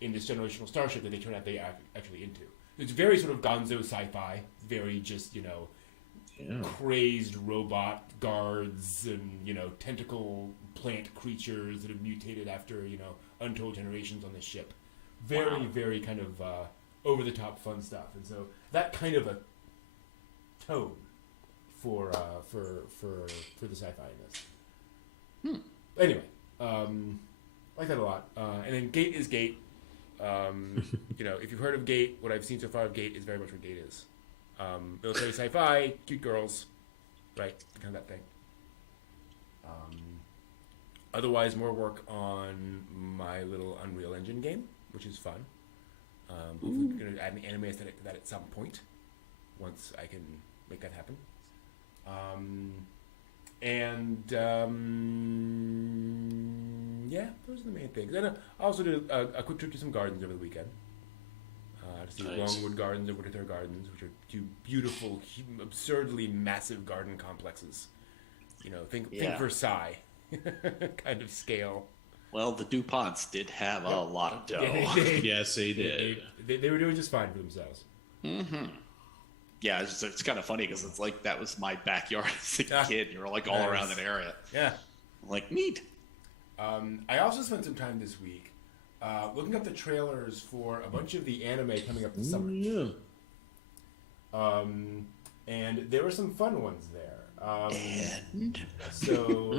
in this generational starship that they turn out they are actually into. It's very sort of gonzo sci-fi, very just, crazed robot guards and, tentacle plant creatures that have mutated after, untold generations on this ship. Very, very kind of over-the-top fun stuff. And so that kind of a tone for the sci-fi in this. Anyway, like that a lot. And then Gate is Gate. If you've heard of Gate, what I've seen so far of Gate is very much what Gate is. Military sci-fi, cute girls, right? Kind of that thing. Otherwise, more work on my little Unreal Engine game, which is fun. Hopefully, we're going to add an anime aesthetic to that at some point, once I can make that happen. Yeah, those are the main things. And I also did a quick trip to some gardens over the weekend. To see Longwood Gardens and Winterthur Gardens, which are two beautiful, absurdly massive garden complexes. Think Versailles kind of scale. Well, the DuPonts did have a lot of dough. Yes, they did. They were doing just fine for themselves. Mm-hmm. Yeah, it's kind of funny because it's like that was my backyard as a kid. You were like all around that area. Yeah. Like, neat. I also spent some time this week looking up the trailers for a bunch of the anime coming up this summer. Yeah. And there were some fun ones there. So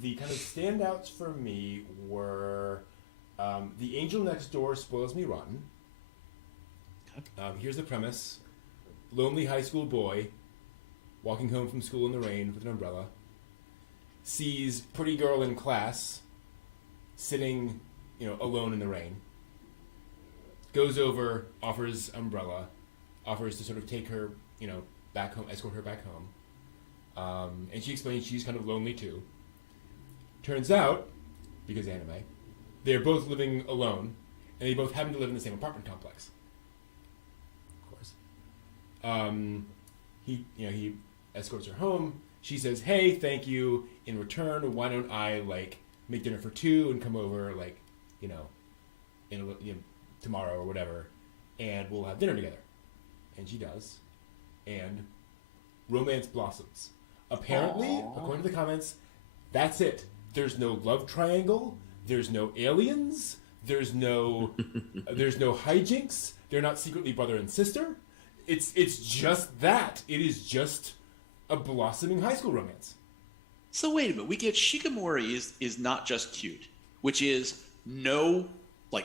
the kind of standouts for me were The Angel Next Door Spoils Me Rotten. Here's the premise. Lonely high school boy walking home from school in the rain with an umbrella sees pretty girl in class sitting, alone in the rain. Goes over, offers umbrella, offers to sort of take her, back home, escort her back home. And she explains she's kind of lonely too. Turns out, because anime, they're both living alone, and they both happen to live in the same apartment complex. Of course. He escorts her home. She says, "Hey, thank you. In return, why don't I make dinner for two and come over tomorrow or whatever, and we'll have dinner together." And she does, and romance blossoms. Apparently, according to the comments, that's it. There's no love triangle. There's no aliens. There's no hijinks. They're not secretly brother and sister. It's just that. It is just a blossoming high school romance. So wait a minute. We get Shikamori is not just cute, which is no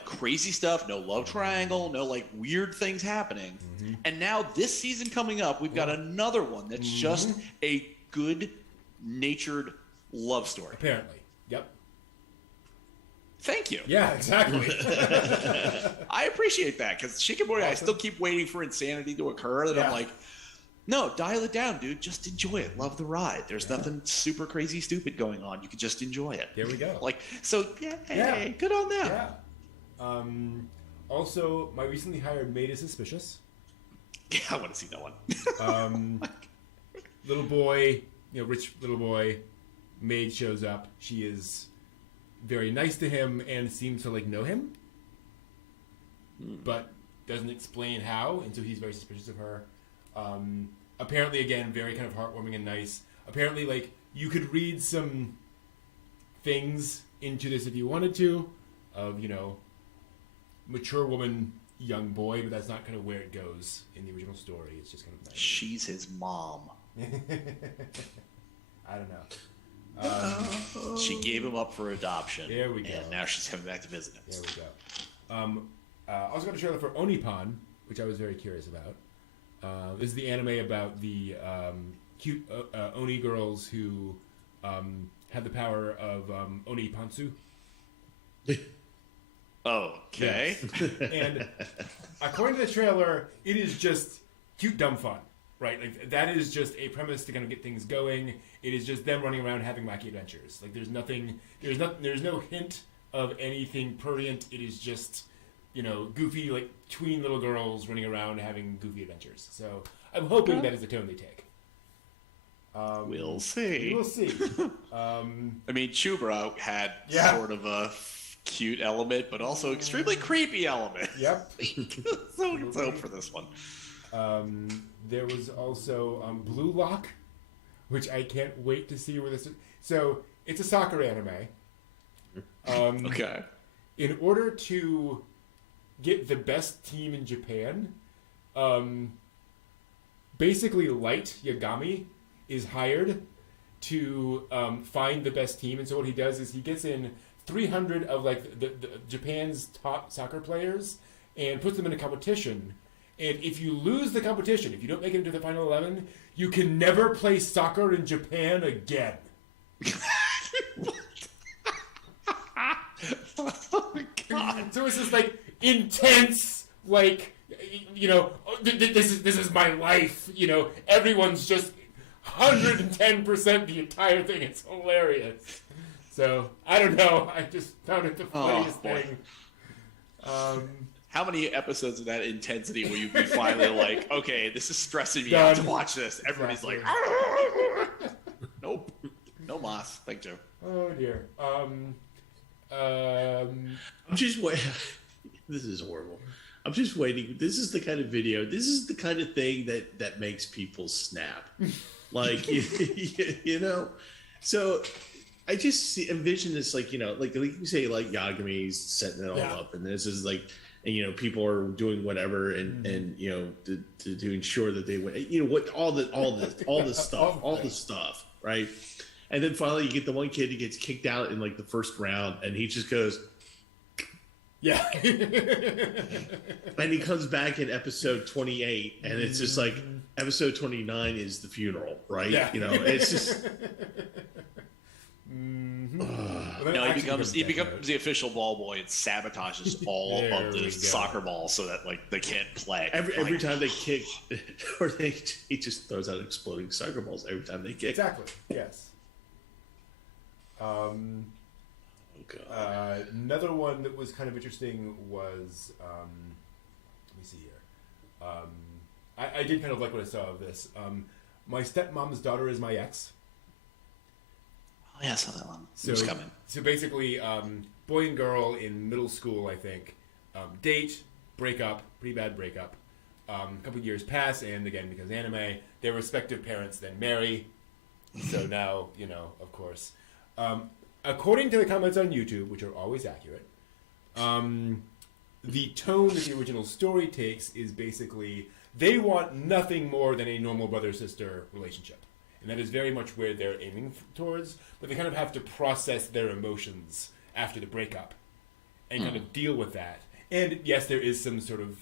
crazy stuff, no love triangle, no weird things happening. Mm-hmm. And now this season coming up, we've got another one that's just a good-natured love story. Apparently. Yep. Thank you. Yeah, exactly. I appreciate that because Shikamori, I still keep waiting for insanity to occur. And I'm like, no, dial it down, dude. Just enjoy it. Love the ride. There's nothing super crazy stupid going on. You can just enjoy it. There we go. Good on them. Yeah. Also, my recently hired maid is suspicious. Yeah, I want to see that one. Little boy, rich little boy, maid shows up. She is very nice to him and seems to know him, but doesn't explain how, and so he's very suspicious of her. Apparently, again, very kind of heartwarming and nice. Apparently, you could read some things into this if you wanted to, of mature woman, young boy, but that's not kind of where it goes in the original story. It's just kind of nice. She's his mom. I don't know. She gave him up for adoption. There we go. And now she's coming back to visit him. There we go. Also got a trailer for Onipan, which I was very curious about. This is the anime about the cute Oni girls who have the power of Oni Pantsu. Okay. Yes. And according to the trailer, it is just cute, dumb fun, right? Like that is just a premise to kind of get things going. It is just them running around having wacky adventures. Like there's no hint of anything prurient. It is just, goofy, like tween little girls running around having goofy adventures. So I'm hoping that is the tone they take. We'll see. We'll see. I mean, Chubra had sort of a cute element, but also extremely creepy element. Yep. So let's hope for this one. There was also Blue Lock, which I can't wait to see where this is. So it's a soccer anime. Okay. In order to get the best team in Japan, basically Light Yagami is hired to find the best team. And so what he does is he gets in 300 of like the Japan's top soccer players and puts them in a competition. And if you lose the competition, if you don't make it into the final 11, you can never play soccer in Japan again. Oh my God. So it's this like intense, like, this is my life. Everyone's just 110% the entire thing. It's hilarious. So I don't know. I just found it the funniest thing. How many episodes of that intensity will you be finally like, okay, this is stressing me out to watch this? Everybody's like, nope, no mas, thank you. Oh dear. I'm just waiting. This is horrible. I'm just waiting. This is the kind of video. This is the kind of thing that makes people snap. Like, So I just envision this, like you say, like Yagami's setting it all up, and this is like, and people are doing whatever, and to ensure that they win. All the stuff, right? And then finally, you get the one kid who gets kicked out in like the first round, and he just goes, yeah. And he comes back in episode 28, and it's just like episode 29 is the funeral, right? Yeah. It's just. No, he becomes the official ball boy and sabotages all of the soccer balls so that like they can't play. Every time they kick, or he just throws out exploding soccer balls every time they kick. Exactly. Yes. God. Another one that was kind of interesting was let me see here. I did kind of like what I saw of this. My stepmom's daughter is my ex. Oh yeah, I saw that one. So, Who's coming? So basically, boy and girl in middle school, I think, date, break up, pretty bad breakup. A couple years pass, and again, because anime, their respective parents then marry. So now, of course. According to the comments on YouTube, which are always accurate, the tone that the original story takes is basically they want nothing more than a normal brother-sister relationship. And that is very much where they're aiming towards, but they kind of have to process their emotions after the breakup and kind of deal with that. And yes, there is some sort of,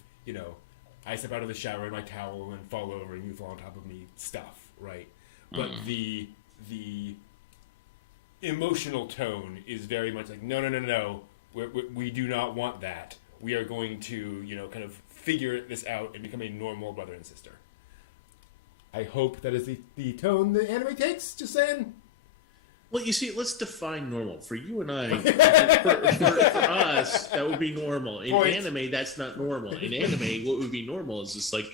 I step out of the shower in my towel and fall over and you fall on top of me stuff, right? But the emotional tone is very much like, no. We do not want that. We are going to, kind of figure this out and become a normal brother and sister. I hope that is the tone the anime takes, just saying. Well, you see, let's define normal. For you and I, for us, that would be normal. In anime, that's not normal. In anime, what would be normal is just like,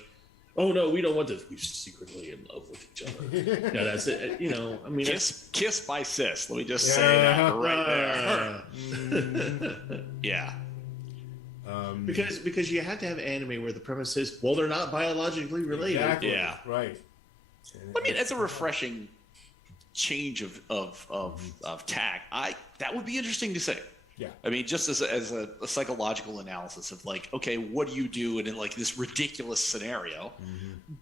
oh no, we don't want this. We're secretly in love with each other. No, that's it. I mean, kiss by sis. Let me just say that right there. Yeah. Because you have to have anime where the premise is, well, they're not biologically related. Exactly. Yeah. Right. I mean, it's a refreshing change of tack. That would be interesting to say. Yeah. I mean, just as a psychological analysis of like, okay, what do you do in like this ridiculous scenario?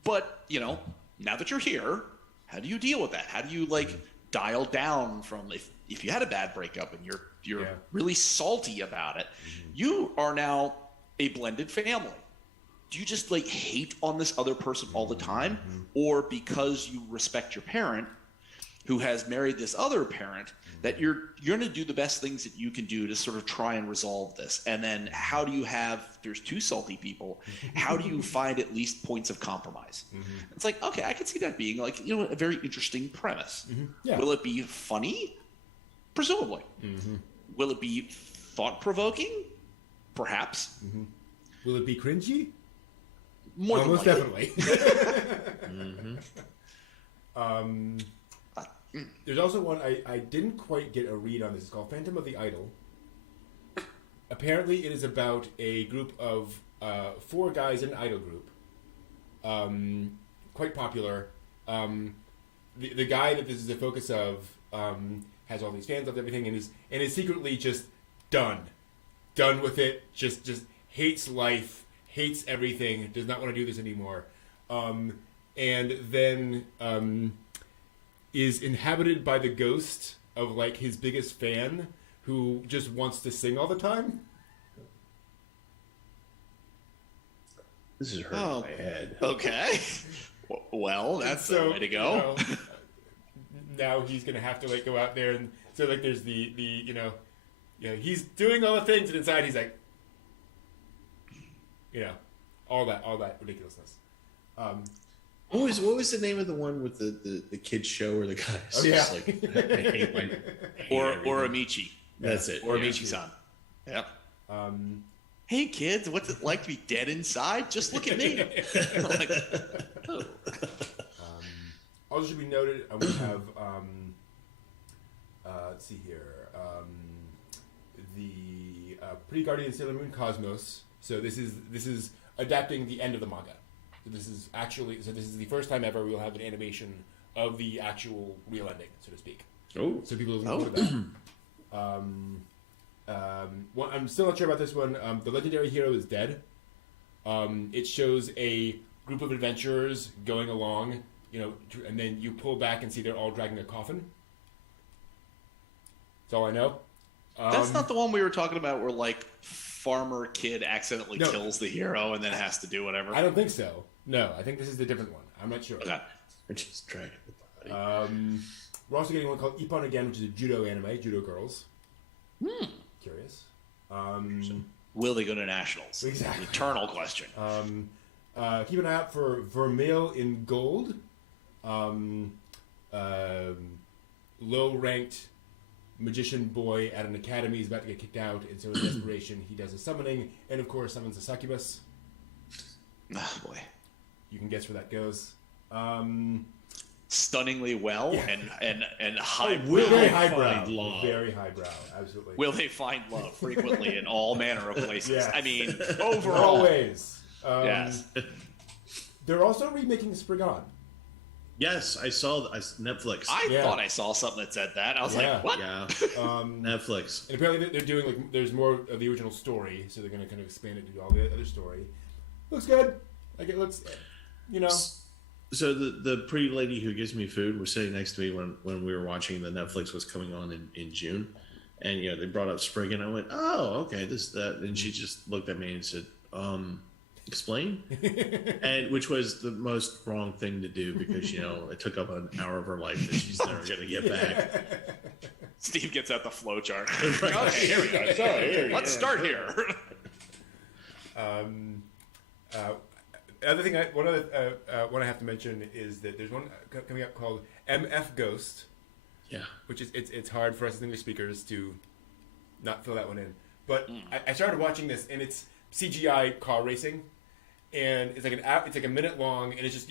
But now that you're here, how do you deal with that? How do you like dial down from if you had a bad breakup and you're Yeah. really salty about it, you are now a blended family. Do you just like hate on this other person all the time, or because you respect your parent who has married this other parent, that you're going to do the best things that you can do to sort of try and resolve this? And then how do you have, there's two salty people, how do you find at least points of compromise? It's like, okay, I can see that being like, you know, a very interesting premise. Yeah. Will it be funny? Presumably. Will it be thought-provoking? Perhaps. Will it be cringy? More than Almost likely. definitely. There's also one I didn't quite get a read on this. It's called Phantom of the Idol. Apparently, it is about a group of 4 guys in an idol group. Quite popular. The guy that this is the focus of has all these fans of everything, and is secretly just done with it. Just hates life. Hates everything, does not want to do this anymore, and then is inhabited by the ghost of like his biggest fan, who just wants to sing all the time. This is hurting my head. Okay. Well, that's the way to go. You know, now he's gonna have to like go out there, and so like there's the he's doing all the things, and inside he's like, all that ridiculousness. What was the name of the one with the kids show where the guys just like I hate my or Amici. That's it. Or Amici-san. Yep. Hey kids, what's it like to be dead inside? Just look at me. Like, oh. Also should be noted, we have let's see here, the Pre-Guardian Sailor Moon Cosmos. So this is adapting the end of the manga. So this is the first time ever we will have an animation of the actual real ending, so to speak. Oh. So people will look for that. I'm still not sure about this one. The legendary hero is dead. It shows a group of adventurers going along, and then you pull back and see they're all dragging a coffin. That's all I know. That's not the one we were talking about where like farmer kid accidentally kills the hero and then has to do whatever. I don't think so. No, I think this is the different one. I'm not sure. Okay. They're just dragging the body. We're also getting one called Ippon Again, which is a judo anime, Judo Girls. Curious. Will they go to nationals? Exactly. Eternal question. Keep an eye out for Vermeil in Gold. Low-ranked magician boy at an academy is about to get kicked out, and so in desperation he does a summoning, and of course summons a succubus. Oh boy. You can guess where that goes. Stunningly well and high. Very highbrow. Very highbrow, absolutely. Will they find love frequently in all manner of places? Yes. I mean, overall. Always. Yes. They're also remaking Spriggan. Yes, I saw Netflix. I thought I saw something that said that. I was like, what? Yeah. Netflix. And apparently they're doing like there's more of the original story, so they're going to kind of expand it to do all the other story. Looks good. Like it looks, So the pretty lady who gives me food was sitting next to me when we were watching the Netflix was coming on in June, and they brought up Spriggan. I went, oh, okay, that, and she just looked at me and said, explain, and which was the most wrong thing to do because it took up an hour of her life that she's never going to get back. Steve gets out the flow chart. Right. Okay, here we go. So, let's start here. Other thing, one I have to mention is that there's one coming up called MF Ghost. Yeah. Which is it's hard for us as English speakers to not fill that one in. But I started watching this, and it's CGI car racing, and it's like a minute long, and it's just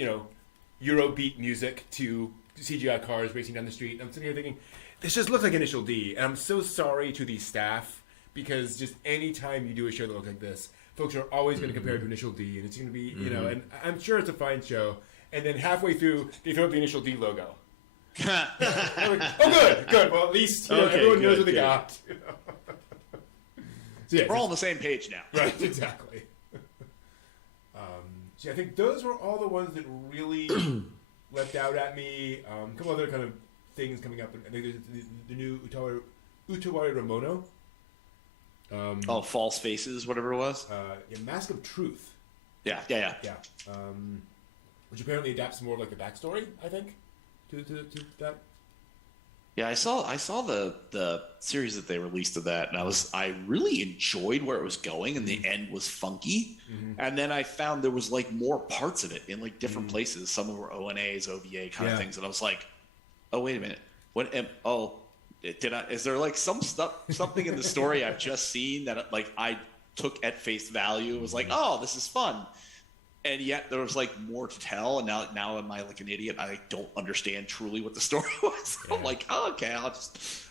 Eurobeat music to CGI cars racing down the street. And I'm sitting here thinking, this just looks like Initial D, and I'm so sorry to the staff because just any time you do a show that looks like this, folks are always going to compare it to Initial D, and it's going to be and I'm sure it's a fine show. And then halfway through, they throw up the Initial D logo. Like, oh, good. Well, at least everyone knows what they got. So, yeah, we're all on the same page now. Right, exactly. So I think those were all the ones that really leapt out at me. A couple other kind of things coming up. I think there's the new Utawari Ramono. False Faces, whatever it was. Mask of Truth. Yeah. Which apparently adapts more of like the backstory, I think, to that. Yeah, I saw the series that they released of that, and I really enjoyed where it was going, and the end was funky. And then I found there was like more parts of it in like different places. Some of them were ONAs, OVA kind of things, and I was like, oh wait a minute, is there like something in the story I've just seen that like I took at face value? It was like, oh, this is fun. And yet there was like more to tell, and now am I like an idiot? I don't understand truly what the story was. Yeah. I'm like, oh, okay,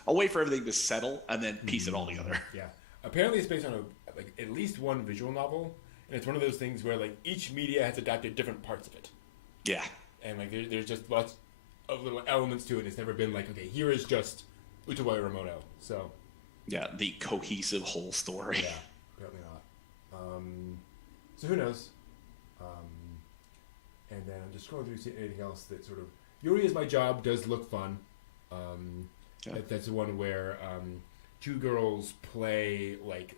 I'll wait for everything to settle and then piece it all together. Yeah, apparently it's based on at least one visual novel, and it's one of those things where like each media has adapted different parts of it. Yeah, and like there's just lots of little elements to it. It's never been like, okay, here is just Utawai Ramono. So yeah, the cohesive whole story. Yeah, apparently not. So who knows? And then I'm just scrolling through to see anything else that sort of Yuri Is My Job does look fun. That's the one where two girls play like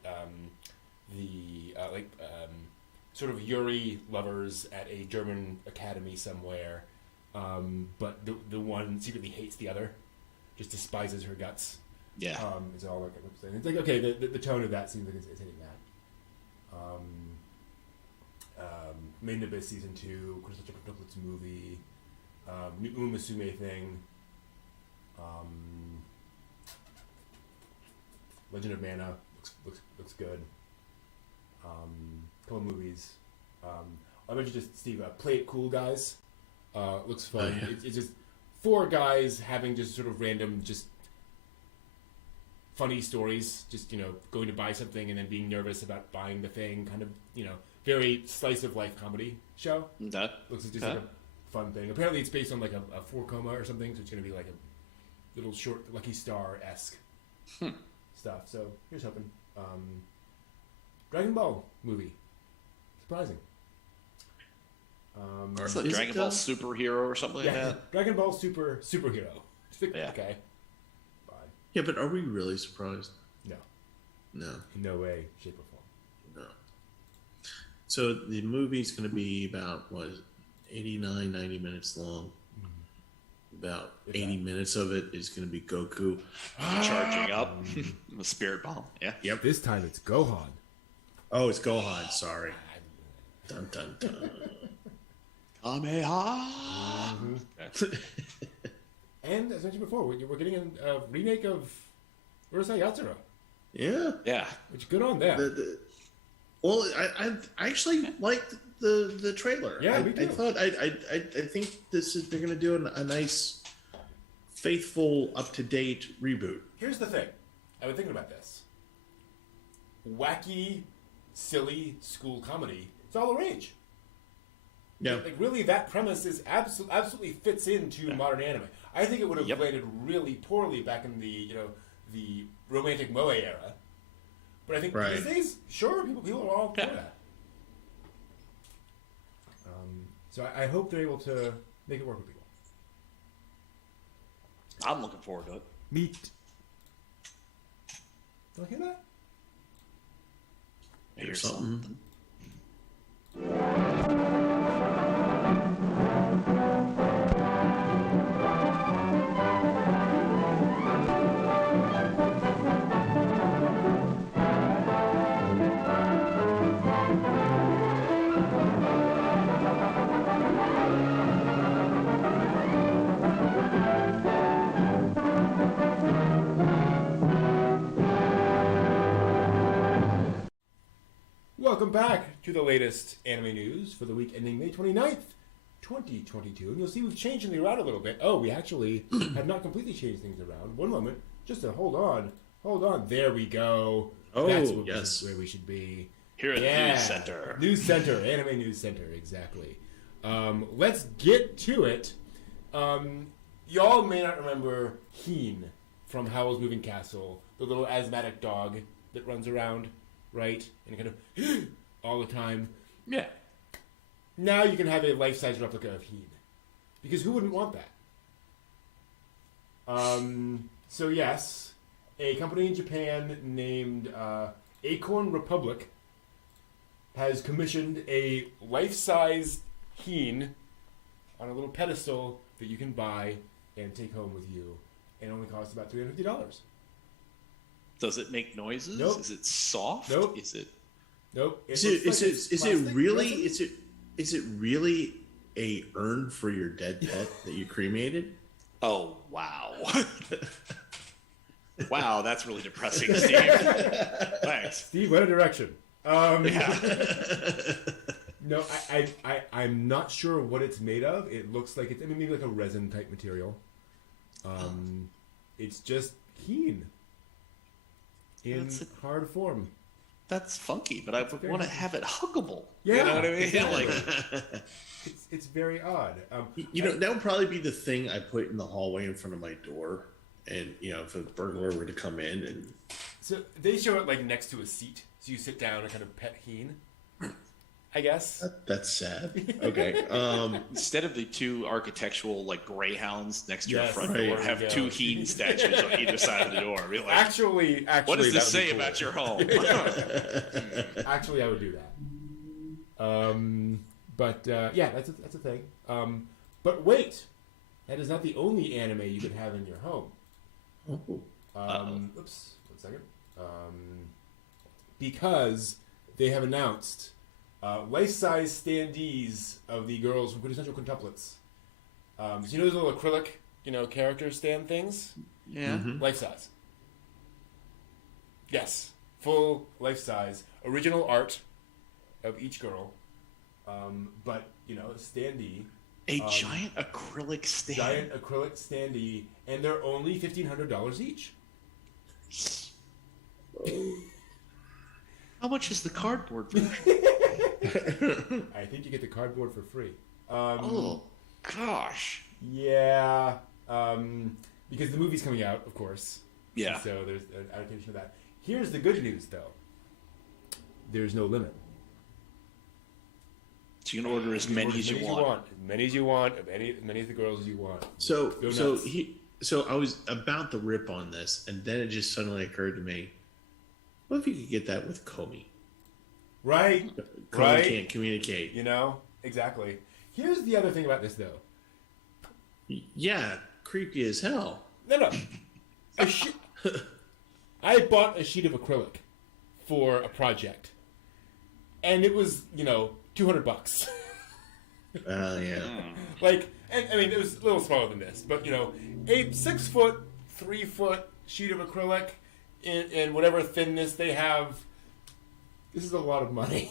sort of Yuri lovers at a German academy somewhere, but the one secretly hates the other, just despises her guts. Yeah, it's all like it's like okay, the tone of that seems like it's hitting that. Main Abyss Season 2, Crystal Chocolate's movie, new Uma Musume thing, Legend of Mana looks good. Couple movies. I mentioned just Steve. Play It Cool Guys. Looks fun. Oh, yeah. It's just 4 guys having just sort of random just funny stories. Just going to buy something and then being nervous about buying the thing. Kind of very slice of life comedy show. Okay. Looks just like a fun thing. Apparently it's based on like a 4-coma or something, so it's going to be like a little short Lucky Star-esque stuff. So here's hoping. Dragon Ball movie. Surprising. It's a Dragon Ball superhero or something like that. Dragon Ball superhero. Yeah. Okay. Fine. Yeah, but are we really surprised? No. No. In no way, shape, or form. No. So the movie's going to be about, 89, 90 minutes long. About 80 minutes of it is going to be Goku charging up a spirit bomb. Yeah. Yep. This time it's Gohan. Oh, it's Gohan. Sorry. Dun dun dun. Kameha. And as I mentioned before, we're getting a remake of Urusei Yatsura. Yeah. Yeah. Which good on them. Well, I actually liked the trailer. Yeah, me too. I think they're going to do a nice, faithful, up to date reboot. Here's the thing. I've been thinking about this. Wacky, silly school comedy. It's all the rage. Yeah. Like really, that premise is absolutely fits into modern anime. I think it would have landed really poorly back in the the romantic moe era. But I think these days, sure, people are all for that. So I hope they're able to make it work with people. I'm looking forward to it. Meat. Don't hear that? Here's something. Welcome back to the latest anime news for the week ending May 29th, 2022. And you'll see we've changed things around a little bit. Oh, we actually have not completely changed things around. One moment. Just to hold on. There we go. Oh, That's where we should be. Here at the News Center. News Center. Anime News Center. Exactly. Let's get to it. Y'all may not remember Heen from Howl's Moving Castle, the little asthmatic dog that runs around, right? And kind of all the time. Yeah. Now you can have a life-size replica of Heen. Because who wouldn't want that? So yes, a company in Japan named Acorn Republic has commissioned a life-size Heen on a little pedestal that you can buy and take home with you. It only costs about $350. Does it make noises? Nope. Is it soft? Nope. Is it? Nope. Is it really a urn for your dead pet that you cremated? Oh wow. Wow, that's really depressing, Steve. Thanks. Steve, what a direction. Yeah. No, I'm not sure what it's made of. It looks like maybe like a resin type material. It's just Heen in hard form. That's funky, but I want to have it huggable. Yeah, you know what I mean? exactly. Like, it's very odd. That would probably be the thing I put in the hallway in front of my door, and if a burglar were to come in and. So they show it like next to a seat, so you sit down and kind of pet Heen. I guess that's sad. Okay. instead of the two architectural like greyhounds next to your front right, door, have two Heen statues on either side of the door. Be like, actually, what does this that would say be cool. about your home? Actually, I would do that. But yeah, that's a thing. But wait, that is not the only anime you could have in your home. Oops, 1 second. Because they have announced life-size standees of the girls from Quintessential Quintuplets. So you know those little acrylic, character stand things? Yeah. Mm-hmm. Life-size. Yes, full life-size, original art of each girl. But standee. A giant acrylic stand. Giant acrylic standee, and they're only $1,500 each. How much is the cardboard version? I think you get the cardboard for free. Oh, gosh. Yeah, because the movie's coming out, of course. Yeah. And so there's an adaptation of that. Here's the good news, though. There's no limit. So you can order as many as you want. As many as you want, as many of the girls as you want. So Go so nuts. I was about to rip on this, and then it just suddenly occurred to me: what if you could get that with Comey? Right? Comey Right? can't communicate. Exactly. Here's the other thing about this, though. Yeah, creepy as hell. No. I bought a sheet of acrylic for a project, and it was, $200. Yeah. Like, and I mean, it was a little smaller than this, but a 6 foot, 3 foot sheet of acrylic in whatever thinness they have. This is a lot of money.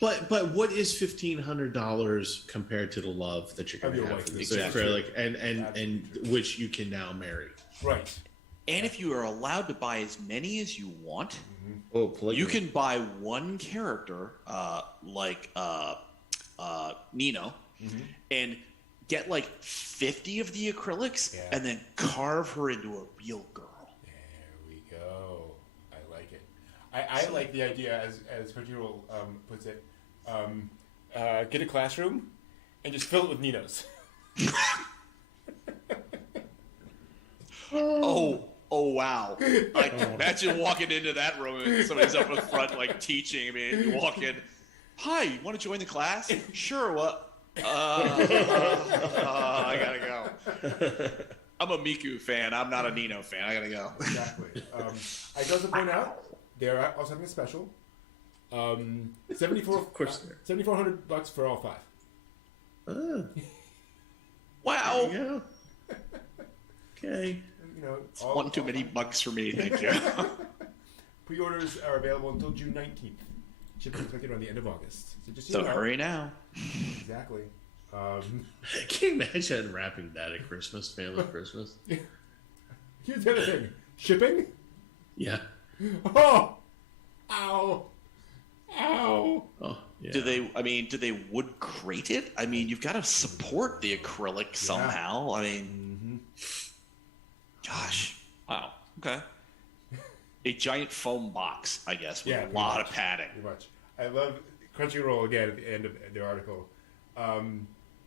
But what is $1,500 compared to the love that you're going to have wife. for this Exactly. acrylic, and which you can now marry? Right. And if you are allowed to buy as many as you want, Oh, polygamy. you can buy one character, like Nino, and get like 50 of the acrylics, and then carve her into a real girl. There we go. I like it. I like the idea, as Crunchyroll puts it, get a classroom and just fill it with Ninos. Oh wow! Like, imagine walking into that room and somebody's up in front, like teaching. I mean, you walk in. Hi, you want to join the class? Sure. What? I gotta go. I'm a Miku fan. I'm not a Nino fan. I gotta go. Exactly. I also point out they're also having a special. $7,400 for all 5. Wow. Wow. Yeah. Okay. It's one too many bucks for me. Thank you. Pre-orders are available until June 19th. Shipping expected around the end of August. So just So hurry now. Exactly. Can you imagine unwrapping that at Christmas, family Christmas? Here's the other thing. Shipping? Yeah. Oh! Ow! Ow! Oh, yeah. Do they wood crate it? I mean, you've got to support the acrylic somehow. I mean, gosh. Wow. Okay. A giant foam box, I guess, with a lot of padding. Pretty much. I love Crunchyroll again at the end of their article.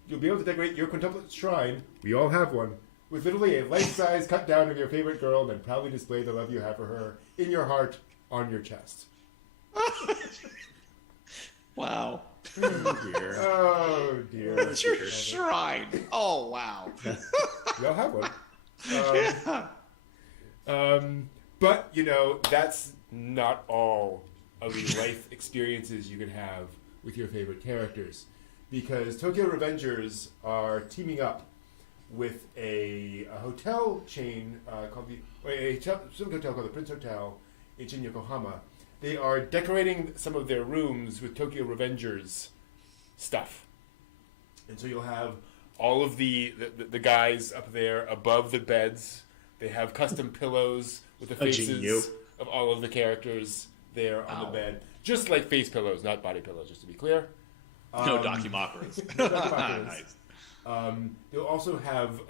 You'll be able to decorate your quintuplet shrine. We all have one with literally a life-size cut down of your favorite girl, and then proudly display the love you have for her in your heart on your chest. Wow. Oh dear. Oh dear. It's your shrine. Oh, wow. They'll have one. But, you know, that's not all of the life experiences you can have with your favorite characters. Because Tokyo Revengers are teaming up with a hotel chain called some hotel called the Prince Hotel in Yokohama. They are decorating some of their rooms with Tokyo Revengers stuff. And so you'll have all of the guys up there above the beds. They have custom pillows with the faces of all of the characters there on the bed. Just like face pillows, not body pillows, just to be clear. No documockers. No documockers. Nice. They'll also have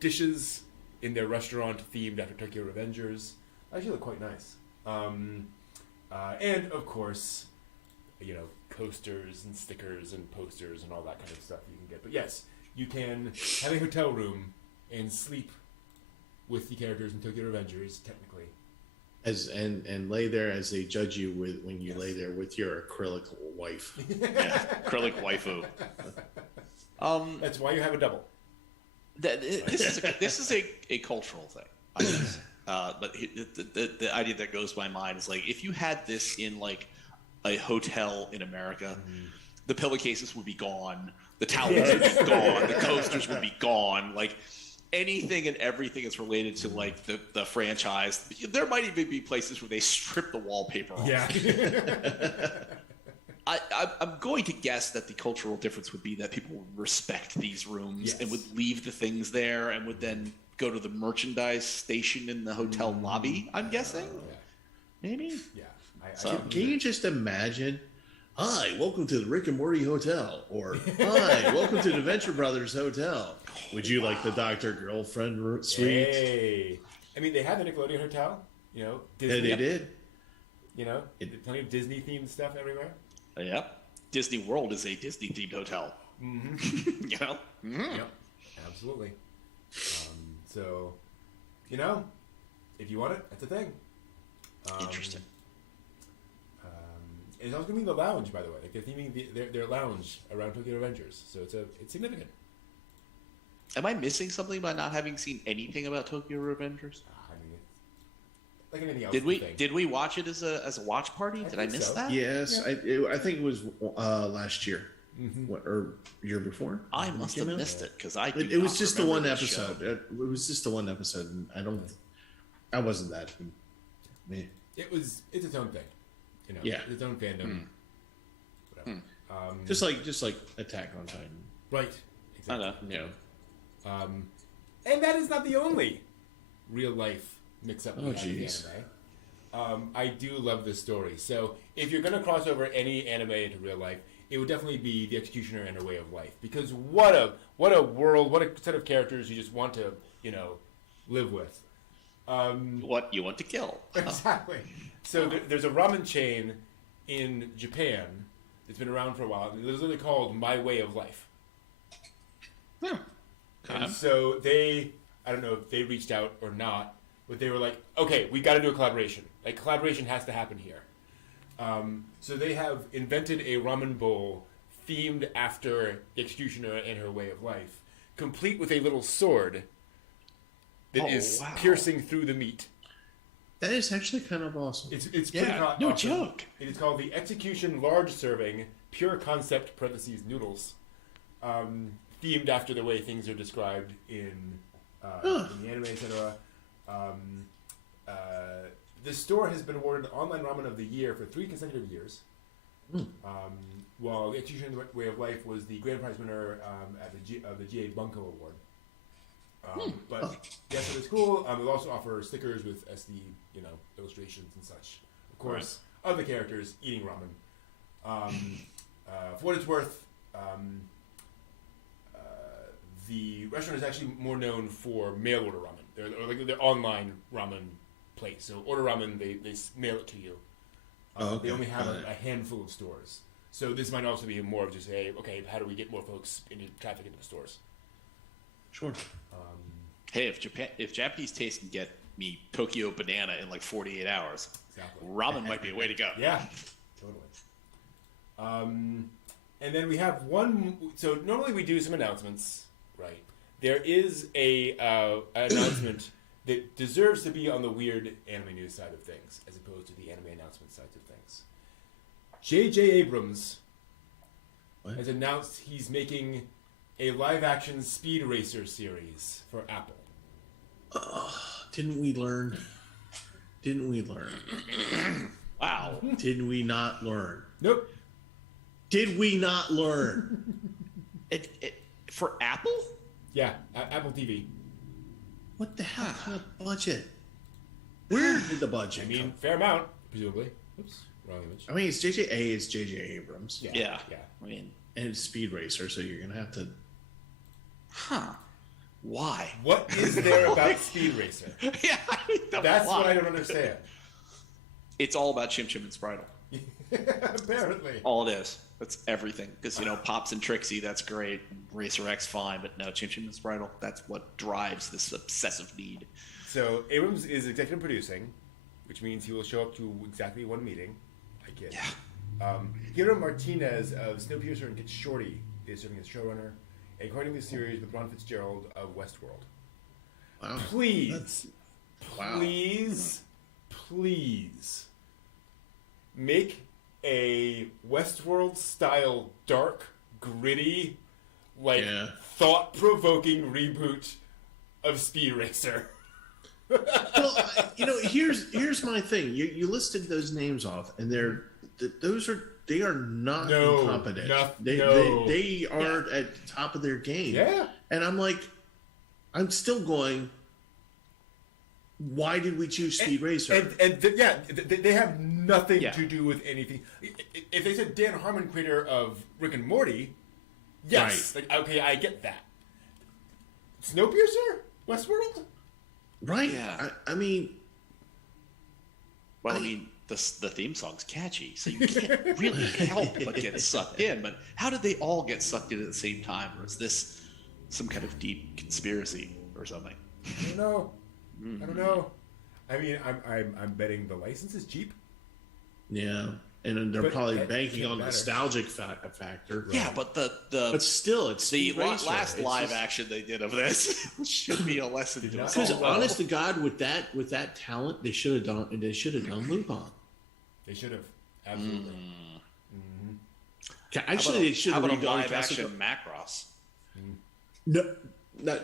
dishes in their restaurant themed after Tokyo Revengers. Actually look quite nice. And, of course, you know, coasters and stickers and posters and all that kind of stuff you can get. But yes, you can have a hotel room and sleep with the characters in Tokyo Revengers, technically. And lay there as they judge you when you lay there with your acrylic wife. Yeah, acrylic waifu. That's why you have a double. This is a cultural thing, I guess. But the idea that goes to my mind is like, if you had this in like a hotel in America, the pillowcases would be gone, the towels would be gone, the coasters would be gone, like anything and everything that's related to like the franchise. There might even be places where they strip the wallpaper off. Yeah. I'm going to guess that the cultural difference would be that people would respect these rooms and would leave the things there and would then go to the merchandise station in the hotel lobby, I'm guessing. Maybe? Yeah. Can you just imagine? Hi, welcome to the Rick and Morty Hotel. Or, hi, welcome to the Venture Brothers Hotel. Would you like the Dr. Girlfriend suite? Hey. I mean, they have the Nickelodeon Hotel. You know, Disney. Yeah, they did. You know, plenty of Disney-themed stuff everywhere. Yep. Disney World is a Disney-themed hotel. Mm-hmm. You know? Mm-hmm. Yep. Absolutely. So, you know, if you want it, that's a thing. Interesting. And it's also going to be the lounge, by the way. Like they're theming their lounge around Tokyo Revengers, so it's significant. Am I missing something by not having seen anything about Tokyo Revengers? I mean, it's like anything else. Did we watch it as a watch party? Did I miss that? Yes, Yeah. I think it was last year, or year before. I must have missed it because It was just the one episode. It was just the one episode, and I wasn't that. Me. It's its own thing. You know, Yeah. its own fandom. Whatever. Just like Attack on Titan. Right. Exactly. Yeah. And that is not the only real life mix-up we have in geez. anime. I do love this story. So if you're going to cross over any anime into real life, it would definitely be The Executioner and Her Way of Life. Because what a world, what a set of characters you just want to, you know, live with. What you want to kill. Exactly. So there's a ramen chain in Japan that's been around for a while. It's literally called My Way of Life. And so I don't know if they reached out or not, but they were like, okay, we got to do a collaboration. Like, collaboration has to happen here. So they have invented a ramen bowl themed after The Executioner and Her Way of Life, complete with a little sword that is piercing through the meat. That is actually kind of awesome. It's pretty awesome. No joke. It is called the Execution Large Serving Pure Concept (Noodles), themed after the way things are described in the anime, etc. This store has been awarded Online Ramen of the Year for 3 consecutive years. While the Execution Way of Life was the grand prize winner of the GA Bunko Award. But yes, it is cool. They'll also offer stickers with SD, illustrations and such. Of course, of the characters eating ramen. For what it's worth, the restaurant is actually more known for mail order ramen. They're online ramen place. So order ramen, they mail it to you. They only have a handful of stores. So this might also be more of just okay, how do we get more folks into traffic into the stores? Sure. Hey, if Japanese taste can get me Tokyo Banana in like 48 hours, Exactly. ramen might be a way to go. Yeah, totally. And then we have one. So normally we do some announcements, right? There is a announcement that deserves to be on the weird anime news side of things, as opposed to the anime announcement side of things. J.J. Abrams has announced he's making a live-action Speed Racer series for Apple. Didn't we learn? Didn't we learn? Wow. Did we not learn? Nope. Did we not learn? For Apple? Yeah, Apple TV. What the hell kind of budget? Where did the budget I mean, come? fair amount, presumably. Oops, wrong image. I mean, it's J.J. Abrams. Yeah. Yeah. I mean, And it's Speed Racer, so you're gonna have to. Why? What is there about Speed Racer? Yeah, I mean, That's why? what I don't understand. It's all about Chim Chim and Spritle. Apparently. All it is. That's everything. Because, Pops and Trixie, that's great. Racer X, fine. But no, Chim Chim and Spritle, that's what drives this obsessive need. So Abrams is executive producing, which means he will show up to exactly one meeting. I kid. Yeah. Hiro Martinez of Snowpiercer and Get Shorty is serving as showrunner, and coordinating the series with Ron Fitzgerald of Westworld. Wow. Please, Wow. please make a Westworld-style, dark, gritty, thought-provoking reboot of Speed Racer. Well, here's my thing. You listed those names off, and they are not incompetent. They are at the top of their game. Yeah. And I'm still going. Why did we choose Speed Racer? They have nothing to do with anything. If they said Dan Harmon, creator of Rick and Morty, yes, okay, I get that. Snowpiercer, Westworld, right? Yeah. I mean, Well, the theme song's catchy, so you can't really help but get sucked in. But how did they all get sucked in at the same time? Or is this some kind of deep conspiracy or something? I don't know. I don't know. I mean, I'm betting the license is cheap. yeah, and they're But probably that banking can't on matter. nostalgic factor. Yeah, but But still, it's the Speed Racer. last It's live just- action they did of this should be a lesson to us. Because all. honest to God, with that talent, they should have done Lupin. They should have absolutely. Actually, they should How have about a redone live Castle. action Macross? No,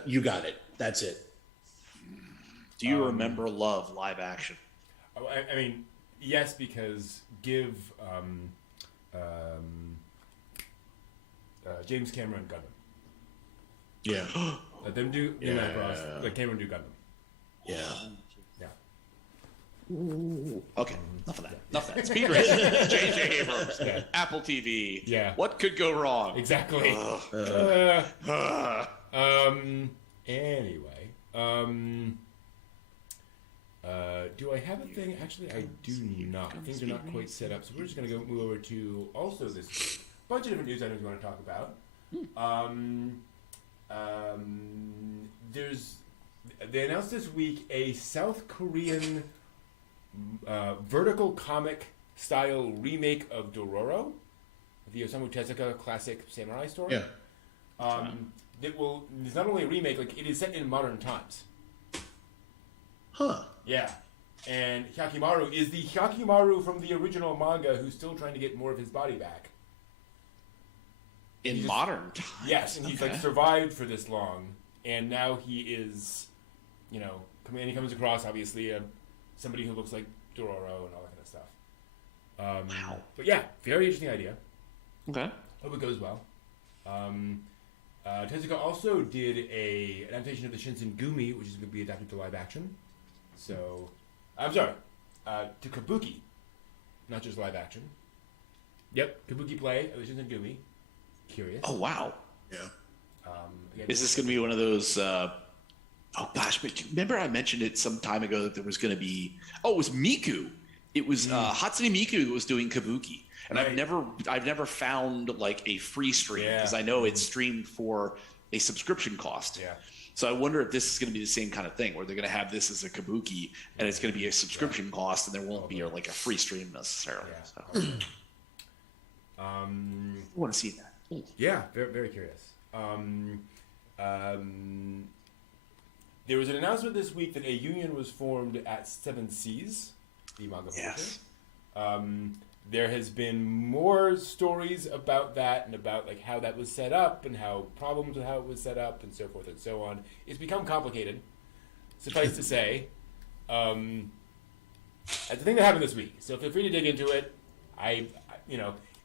you got it. That's it. Do you remember Love live action? Oh, I mean, yes, because give James Cameron Gundam. Yeah. Let them do Yeah. Macross. Let Cameron do Gundam. Yeah. Yeah. Okay, enough of that. Enough of that. Speed Racer, J.J. Abrams, Yeah. Apple TV. Yeah. What could go wrong? Exactly. Anyway. Do I have a thing? Actually, I do not. Things are not quite set up, so we're just going to move over to also this bunch of different news items we want to talk about. They announced this week a South Korean vertical comic style remake of Dororo, the Osamu Tezuka classic samurai story. Yeah. It's not only a remake, like it is set in modern times. Huh. Yeah. And Hyakimaru is the Hyakimaru from the original manga who's still trying to get more of his body back. In modern times. Yes, and he's like survived for this long, and now he is, and he comes across obviously somebody who looks like Dororo and all that kind of stuff. Wow. But yeah, very interesting idea. Okay. Hope it goes well. Tezuka also did an adaptation of the Shinsengumi, which is going to be adapted to live action. So, I'm sorry, to Kabuki, not just live action. Yep, Kabuki play of the Shinsengumi. Curious. Oh, wow. Yeah. Again, Is this going to be one of those... oh, gosh. But remember I mentioned it some time ago that there was going to be... Oh, it was Miku. It was Hatsune Miku was doing Kabuki. And Right. I've never found like a free stream Yeah. because I know it's streamed for a subscription cost. Yeah. So I wonder if this is going to be the same kind of thing, where they're going to have this as a kabuki, and it's going to be a subscription cost, and there won't be like a free stream necessarily. Yeah. So. I want to see that. Yeah, very, very curious. There was an announcement this week that a union was formed at Seven Seas, the manga publisher. There has been more stories about that and about like how that was set up and how problems with how it was set up and so forth and so on. It's become complicated. Suffice to say, that's the thing that happened this week. So feel free to dig into it.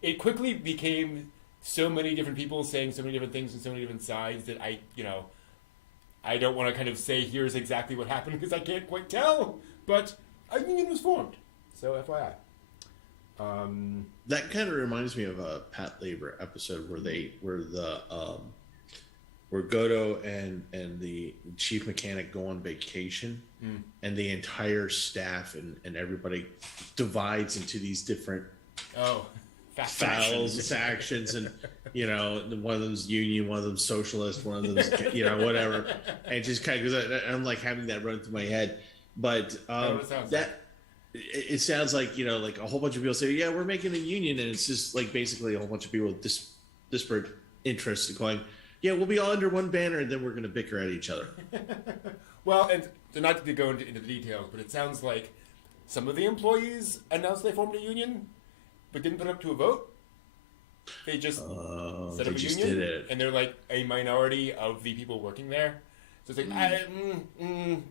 It quickly became so many different people saying so many different things on so many different sides that I don't want to kind of say here's exactly what happened because I can't quite tell. But a union was formed. So FYI. That kind of reminds me of a Pat Labor episode where Godo and the chief mechanic go on vacation, and the entire staff and everybody divides into these different factions, and one of them's union, one of them's socialist, one of them's whatever, and just kind of because I'm like having that run through my head, but it sounds like like a whole bunch of people say, yeah, we're making a union, and it's just like basically a whole bunch of people with disparate interests going, yeah, we'll be all under one banner, and then we're going to bicker at each other. Well, and so not to go into the details, but it sounds like some of the employees announced they formed a union, but didn't put it up to a vote. They just set up a union, did it. And they're like a minority of the people working there. So it's like,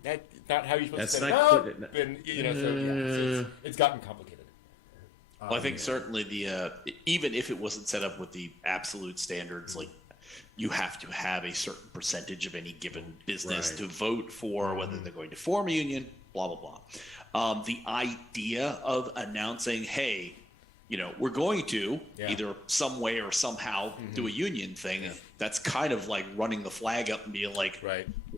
that's not how you're supposed to set it up. And, it's gotten complicated. Well, I think certainly even if it wasn't set up with the absolute standards, like you have to have a certain percentage of any given business to vote for whether they're going to form a union, blah, blah, blah. The idea of announcing, hey, we're going to either some way or somehow do a union thing. That's kind of like running the flag up and being like,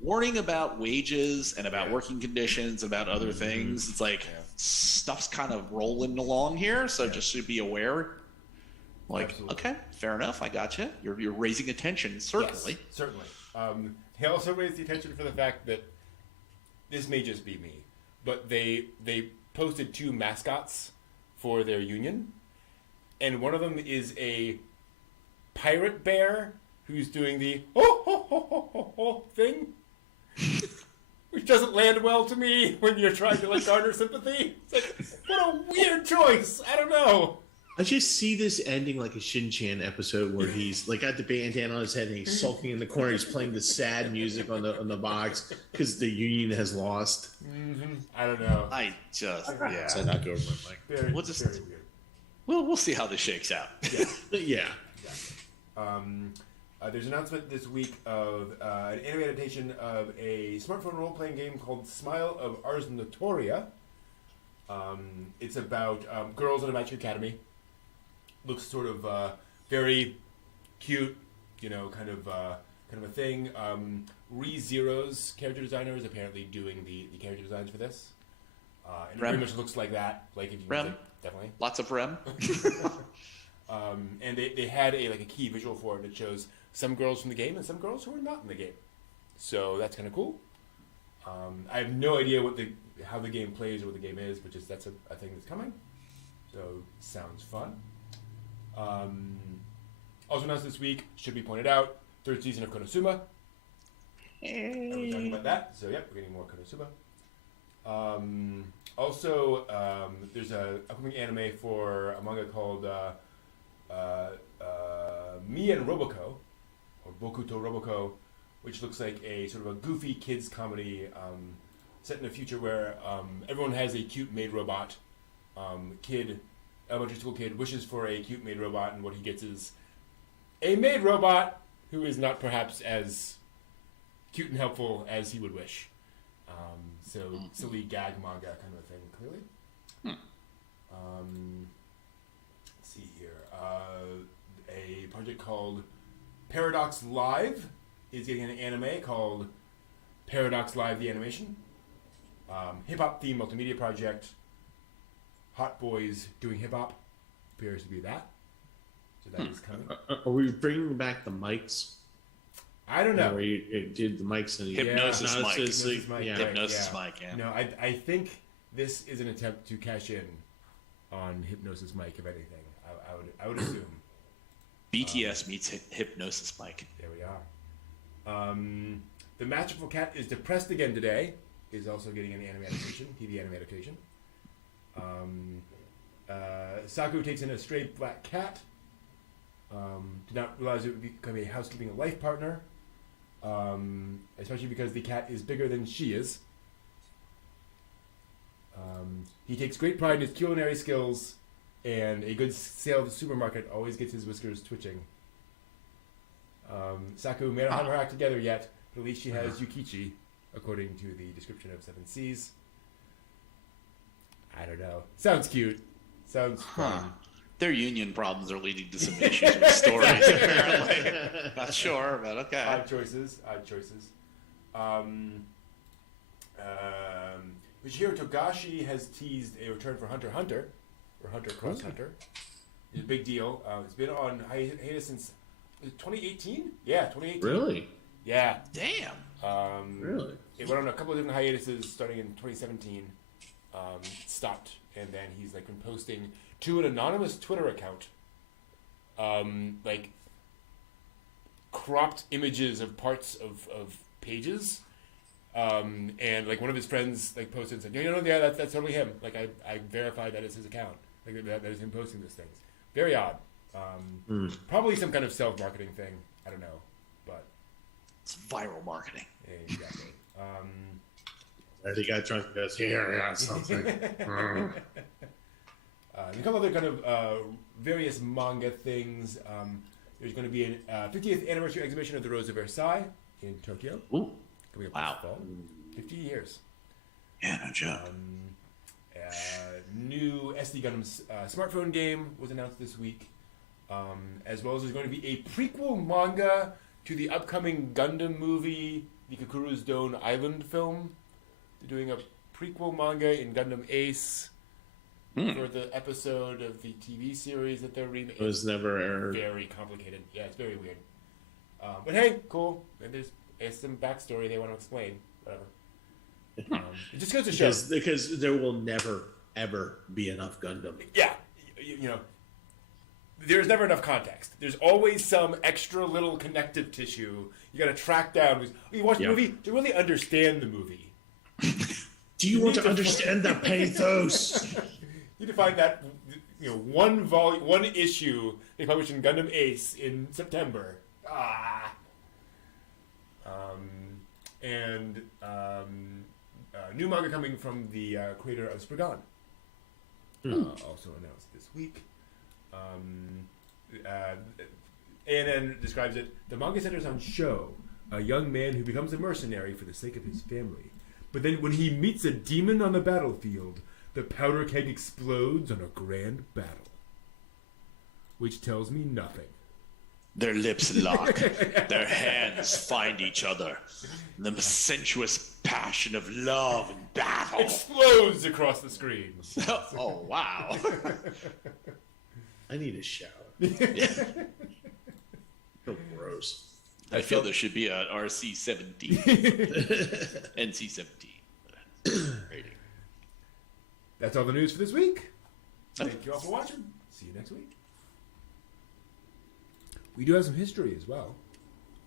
warning about wages and about working conditions, about other things. It's like stuff's kind of rolling along here, so just should be aware. Like, absolutely. Okay, fair enough. I got you. You're raising attention, certainly. Yes, certainly. He also raised the attention for the fact that this may just be me, but they posted 2 mascots for their union. And one of them is a pirate bear who's doing the ho ho ho ho ho ho thing, which doesn't land well to me when you're trying to garner sympathy. It's like, what a weird choice. I don't know. I just see this ending like a Shin-Chan episode where he's like got the bandana on his head and he's sulking in the corner. He's playing the sad music on the box because the union has lost. I don't know. I just So I knocked over my mic. Very, we'll just very weird. We'll see how this shakes out. Yeah. There's an announcement this week of an anime adaptation of a smartphone role-playing game called Smile of Ars Notoria. It's about girls at a magic academy. Looks sort of very cute, kind of a thing. ReZero's character designer is apparently doing the character designs for this. And it very much looks like that. Like if you Rem. Definitely. Lots of Rem. And they had a key visual for it that shows some girls from the game and some girls who are not in the game. So that's kind of cool. I have no idea how the game plays or what the game is, but that's a thing that's coming. So sounds fun. Also announced this week, should be pointed out, 3rd season of Konosuba. We're talking about that. So we're getting more Konosuba. Also, there's a upcoming anime for a manga called Me and Roboco, or Boku to Roboco, which looks like a sort of a goofy kids comedy set in a future where everyone has a cute maid robot. Elementary school kid wishes for a cute maid robot, and what he gets is a maid robot who is not perhaps as cute and helpful as he would wish. So silly gag manga kind of a thing, clearly. Let's see here. A project called Paradox Live is getting an anime called Paradox Live the Animation. Hip-hop themed multimedia project. Hot Boys Doing Hip-Hop appears to be that. So that is coming. Are we bringing back the mics? I don't know. Where you did the mics and Hypnosis mic. Hypnosis mic. Yeah. Hypnosis mic, yeah. No, I think this is an attempt to cash in on Hypnosis mic, if anything. I would assume. BTS meets Hypnosis mic. There we are. The Masterful Cat is depressed again today. Is also getting an anime adaptation, TV anime adaptation. Saku takes in a stray black cat. Did not realize it would become a housekeeping life partner. Especially because the cat is bigger than she is. He takes great pride in his culinary skills, and a good sale at the supermarket always gets his whiskers twitching. Saku may not have her act together yet, but at least she has Yukichi, according to the description of Seven Seas. I don't know. Sounds cute. Sounds fun. Their union problems are leading to some issues with stories, apparently. Not sure, but okay. Odd choices. Michiro Togashi has teased a return for Hunter x Hunter, or Hunter x Hunter. It's a big deal. It's been on hiatus since 2018? Yeah, 2018. Really? Yeah. Damn. Really? It went on a couple of different hiatuses starting in 2017. Stopped, and then he's like been posting to an anonymous Twitter account, like cropped images of parts of pages, and like one of his friends like posted and said, yeah, that's totally him. Like I verified that is his account. Like that is him posting these things. Very odd. Probably some kind of self-marketing thing. I don't know, but it's viral marketing. Exactly. As he got drunk, he goes, yeah, something. A couple other kind of various manga things. There's going to be a 50th anniversary exhibition of the Rose of Versailles in Tokyo. Ooh. Coming up Wow. this fall. 50 years. Yeah, no joke. New SD Gundam smartphone game was announced this week. As well as there's going to be a prequel manga to the upcoming Gundam movie, the Kakuru's Dome Island film. They're doing a prequel manga in Gundam Ace for the episode of the TV series that they're remaking. It was never aired. Very complicated. Yeah, it's very weird. But hey, cool. And there's some backstory they want to explain. Whatever. It just goes to show. Because there will never, ever be enough Gundam. Yeah. You know, there's never enough context. There's always some extra little connective tissue you got to track down. You watch the movie to really understand the movie. Do you want to understand the pathos? You need to find that, one issue they published in Gundam Ace in September. New manga coming from the creator of Spriggan. Also announced this week. ANN describes it. The manga centers on Sho, a young man who becomes a mercenary for the sake of his family. But then when he meets a demon on the battlefield, the powder keg explodes on a grand battle. Which tells me nothing. Their lips lock. Their hands find each other. The sensuous passion of love and battle Explodes across the screen. Oh, wow. I need a shower. So gross. I feel there should be an RC-17. NC-17 rating. That's all the news for this week. Thank you all for watching. See you next week. We do have some history as well.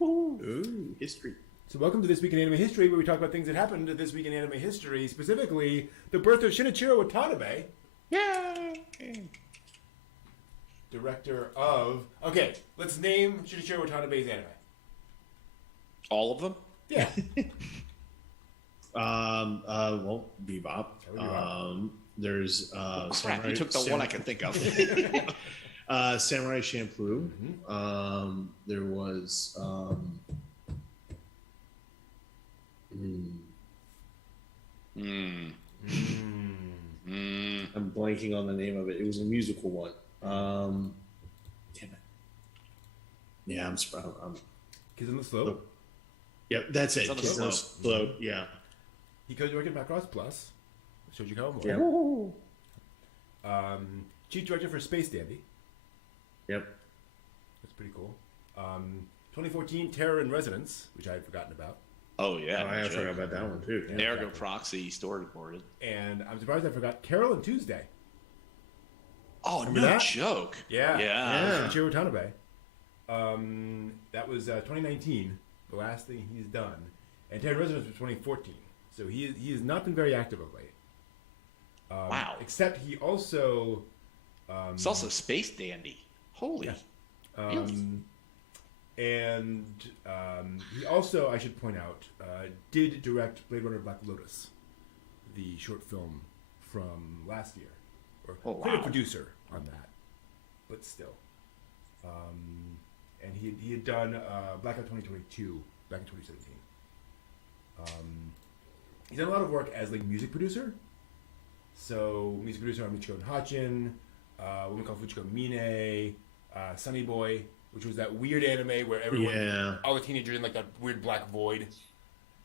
Ooh, history. So welcome to This Week in Anime History, where we talk about things that happened this week in anime history, specifically the birth of Shinichiro Watanabe. Yay! Director of... Okay, let's name Shinichiro Watanabe's anime. All of them? Yeah. Well, Bebop. There's Crap, Samurai, you took the one I could think of. Samurai Champloo. There was I'm blanking on the name of it. It was a musical one. Damn it. Yeah, I'm Kids on the Slope. Yep, that's it. on the Kids on the Slope. Slope. Yeah. He co-directed Macross Plus. Showed you how Yeah. Chief director for Space Dandy. Yep. That's pretty cool. 2014, Terror in Resonance, which I had forgotten about. Oh yeah, I forgot about that one too. Yeah. Ergo Proxy storyboarded. And I'm surprised I forgot Carol and Tuesday. Oh, Remember no that? joke. Yeah. Yeah. Ichiro Tanabe. That was 2019, the last thing he's done. And Terror in Resonance was 2014. So he has not been very active of late. Wow. Except he also... It's also Space Dandy. Holy. Yeah. And he also, I should point out, did direct Blade Runner Black Lotus, the short film from last year. Or creative producer on that, but still. And he had done Blackout 2022 back in 2017. He's done a lot of work as like music producer. So music producer on Michiko and Hachin, a woman called Fujiko Mine, Sunny Boy, which was that weird anime where everyone, all the teenagers in like that weird black void.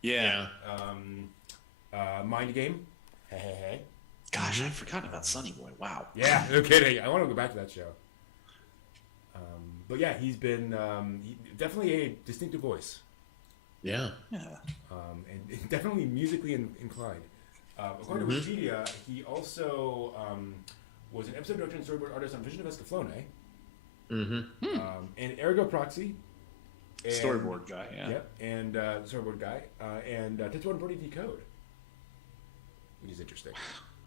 Yeah. Mind Game. Hey. Gosh, I forgot about Sunny Boy. Wow. Yeah, no kidding. I want to go back to that show. But yeah, he's been definitely a distinctive voice. Yeah. And definitely musically inclined. According to Wikipedia, he also was an episode director and storyboard artist on Vision of Escaflowne. And Ergo Proxy. And, Storyboard guy, yeah. Yep, and storyboard guy. And Tetsuo and Brody Decode. Which is interesting.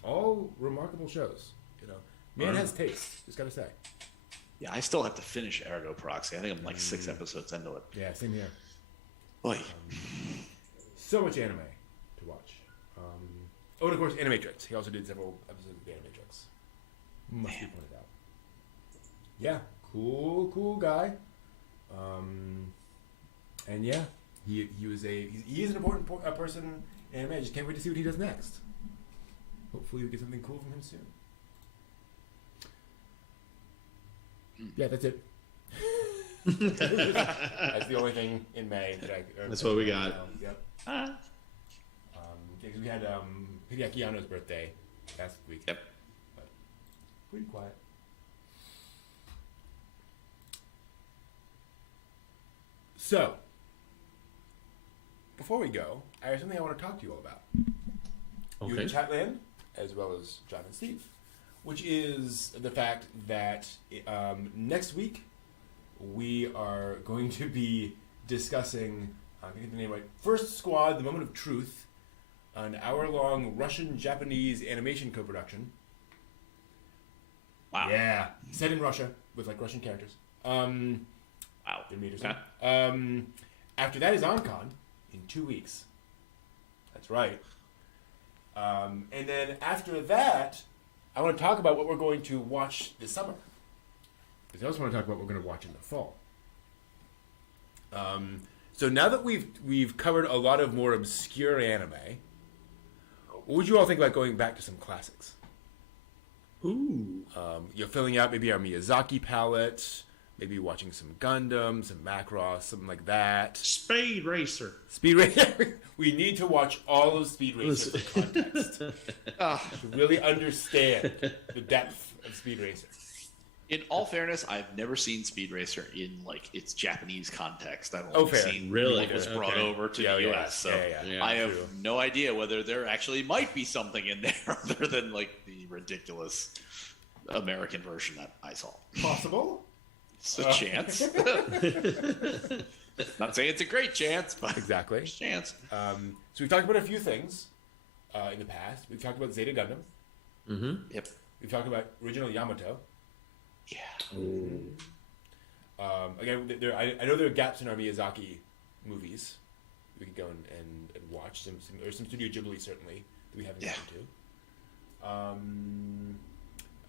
All remarkable shows. You know, man has taste. Just gotta say. Yeah, I still have to finish Ergo Proxy. I think I'm like 6 episodes into it. Yeah, same here. Boy. So much anime to watch. And of course, Animatrix. He also did several episodes of the Animatrix. Must be pointed out. Yeah, cool guy. And yeah, he is an important person in anime. I just can't wait to see what he does next. Hopefully we get something cool from him soon. Yeah, that's it. That's the only thing in May that That's what we got. Yep. Because we had Hideaki Anno's birthday last week. Yep. But pretty quiet. So, before we go, I have something I want to talk to you all about. Okay. You in Chatland, as well as John and Steve, which is the fact that next week we are going to be discussing, I can get the name right, First Squad, The Moment of Truth, an hour-long Russian-Japanese animation co-production. Wow. Yeah, set in Russia with like Russian characters. Wow. Okay. After that is OnCon in 2 weeks. That's right. And then after that, I want to talk about what we're going to watch this summer. Because I also want to talk about what we're going to watch in the fall. So now that we've covered a lot of more obscure anime, what would you all think about going back to some classics? Ooh. You're filling out maybe our Miyazaki palette, maybe watching some Gundam, some Macross, something like that. Speed Racer. Speed Racer. We need to watch all of Speed Racer for context to really understand the depth of Speed Racer. In all fairness, I've never seen Speed Racer in like its Japanese context. I've only seen what was brought over to the US. So I have no idea whether there actually might be something in there other than like the ridiculous American version that I saw. Possible? It's a chance. Not saying it's a great chance, but exactly. There's a chance. So we've talked about a few things in the past. We've talked about Zeta Gundam. Mm-hmm. Yep. We've talked about original Yamato. Yeah. Again, I know there are gaps in our Miyazaki movies. We could go and watch some Studio Ghibli certainly that we haven't gotten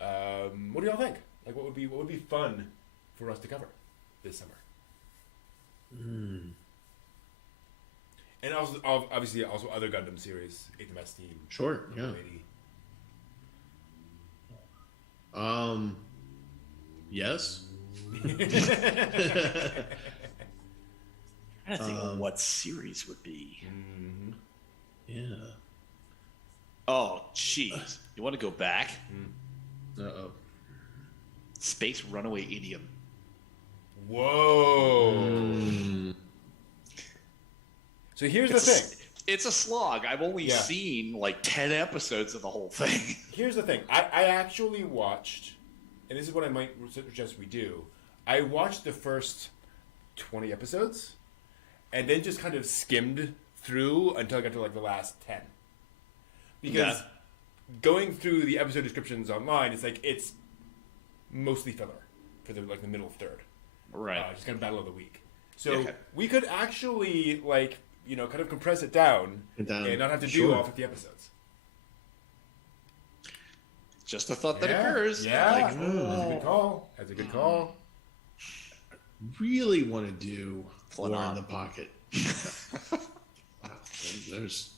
to. What do y'all think? Like, what would be fun for us to cover this summer? And also, obviously, also other Gundam series, 8MS Team. Sure. Yeah. Yes. I don't think what series would be. Yeah. Oh, jeez. You want to go back? Uh-oh. Space Runaway Idiom. Whoa. So here's the thing. It's a slog. I've only seen like 10 episodes of the whole thing. Here's the thing. I actually watched, and this is what I might suggest we do. I watched the first 20 episodes, and then just kind of skimmed through until I got to like the last 10. Because going through the episode descriptions online, it's mostly filler for the middle third. Right. Just kind of battle of the week. So we could actually kind of compress it down and not have to do all 50 episodes. Just a thought that occurs. Yeah, that's a good call. That's a good call. Really want to do War in the Pocket. There's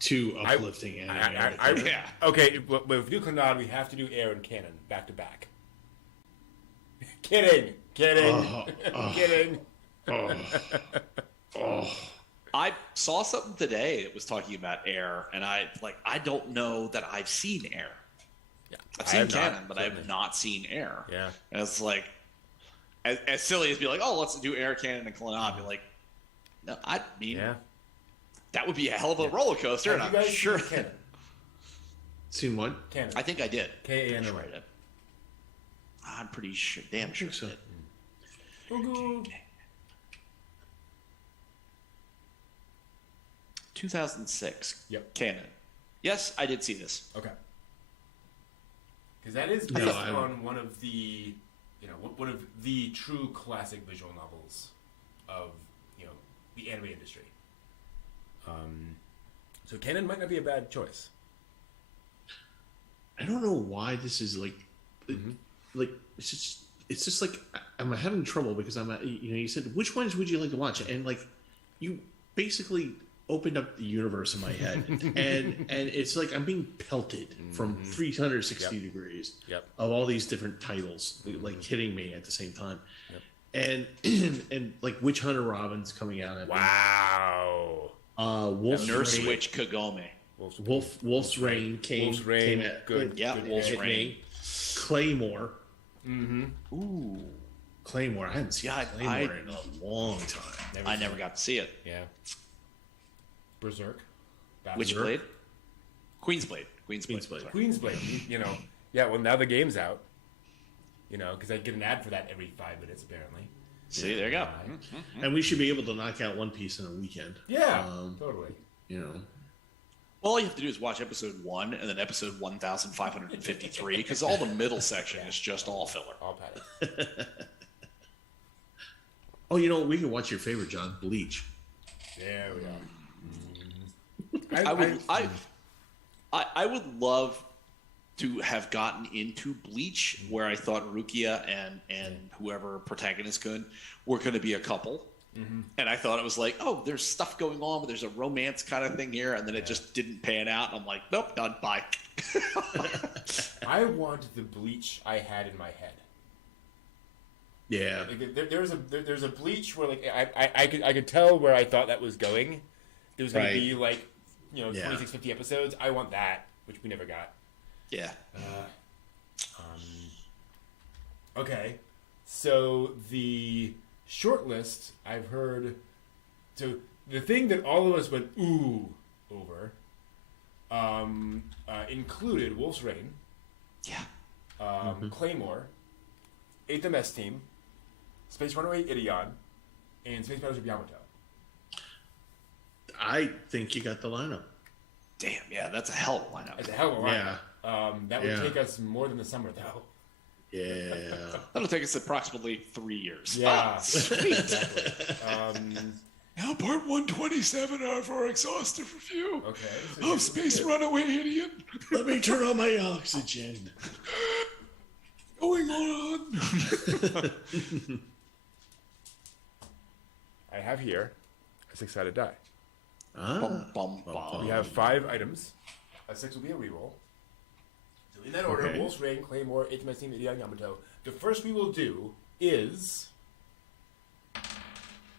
two uplifting anime. Okay, but if we do Claymore, we have to do Air and Canon back to back. Kidding. Kidding. I saw something today that was talking about Air, and I don't know that I've seen Air. Yeah, I've seen Canon, but I have not seen Air. Yeah, and it's like as silly as be like, oh, let's do Air, Canon, and Claymore. I'd be like, no, I mean, that would be a hell of a roller coaster. And I'm sure. Canon? Seen what? Canon. I think I did. K-A-N-O. Sure I did. I'm pretty sure. Damn sure so. I did. Oh, 2006. Yep. Canon. Yes, I did see this. Okay. Because that is based on one of the true classic visual novels of the anime industry. So Canon might not be a bad choice. I don't know why this is like it's just like I'm having trouble because you said which ones would you like to watch, and like you basically opened up the universe in my head and it's like I'm being pelted from 360 degrees of all these different titles like hitting me at the same time. And like Witch Hunter Robin's coming out. Wow. Nurse Witch Kagome. Wolf's Rain came at good. Yeah, good Wolf's Rain. Claymore. Ooh. Claymore. I haven't seen Claymore in a long time. I never got to see it. Yeah. Berserk. Witchblade. Queensblade. Queensblade. Well, now the game's out. Because I get an ad for that every 5 minutes, apparently. See, there you go. And we should be able to knock out One Piece in a weekend. Yeah, totally. All you have to do is watch episode 1 and then episode 1553 because all the middle section is just all filler. All padded. Oh, we can watch your favorite, John, Bleach. There we are. I would love to have gotten into Bleach where I thought Rukia and whoever protagonist were going to be a couple. And I thought it was like, oh, there's stuff going on, but there's a romance kind of thing here, and then it just didn't pan out. And I'm like, nope, done, bye. I want the Bleach I had in my head. Yeah. Like, there's a Bleach where like I could tell where I thought that was going. There was going to be like 26, 50 episodes. I want that, which we never got. Yeah. Okay, so the short list I've heard. So the thing that all of us went ooh over included Wolf's Rain. Yeah. Claymore, 8th MS Team, Space Runaway Ideon, and Space Battleship Yamato. I think you got the lineup. Damn, yeah, that's a hell of a lineup. It's a hell of a lineup. Yeah. That would take us more than the summer, though. Yeah. That'll take us approximately 3 years. Yeah. Sweet. Exactly. Now, part 127 of our exhaustive review of Space Runaway Idiot. Let me turn on my oxygen. Going on. I have here a 6-sided die. Bum. We have 5 items. A 6 will be a reroll. So in that order, Wolf's Rain, Claymore, 8th MS Team, Ideon, Yamato. The first we will do is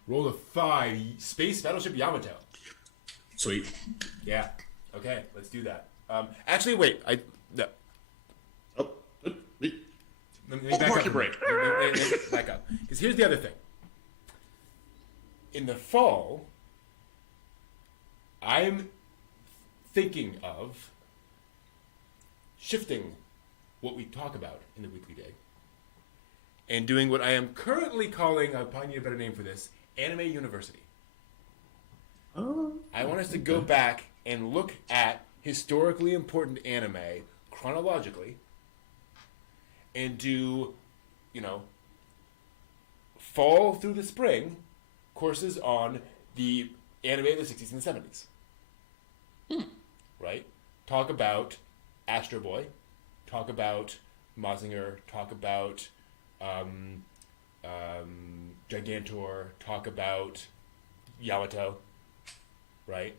roll a 5, Space Battleship Yamato. Sweet. Yeah. Okay, let's do that. Actually, wait. No. Oh. Let me back up. Break. Let me back up. Because here's the other thing. In the fall, I'm thinking of shifting what we talk about in the weekly day and doing what I am currently calling, I'll probably need a better name for this, Anime University. Oh, I want us to go back and look at historically important anime chronologically and do, fall through the spring courses on the anime of the 60s and the 70s. Right? Talk about Astro Boy. Talk about Mazinger. Talk about Gigantor. Talk about Yamato. Right?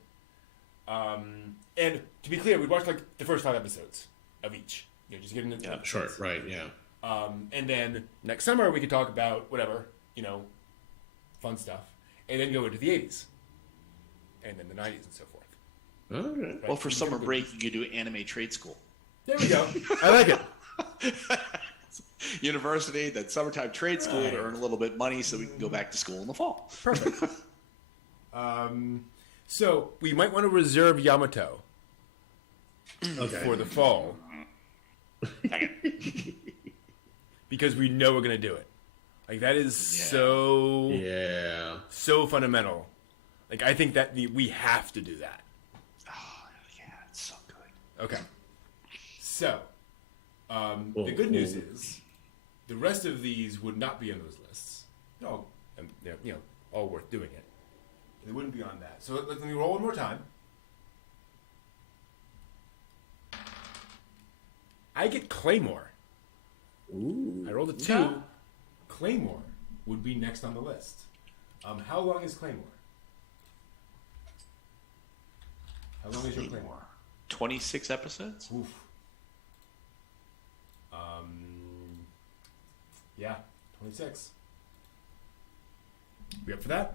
And to be clear, we watched like the first 5 episodes of each. Just getting into short, right? Yeah. And then next summer we could talk about whatever, fun stuff, and then go into the 80s, and then the 90s and so forth. Okay. Right? Well, for summer break, you could do anime trade school. There we go. I like it. University, then summertime trade school to earn a little bit of money so we can go back to school in the fall. Perfect. So we might want to reserve Yamato for the fall. Because we know we're going to do it. Like, that is so fundamental. Like, I think that we have to do that. Oh, yeah, it's so good. Okay. So, the good news is the rest of these would not be on those lists. No, they're, all worth doing it. They wouldn't be on that. So let me roll one more time. I get Claymore. Ooh. I rolled a 2. Yeah. Claymore would be next on the list. How long is Claymore? How long is your Claymore? 26 episodes? Oof. Yeah, 26. We up for that?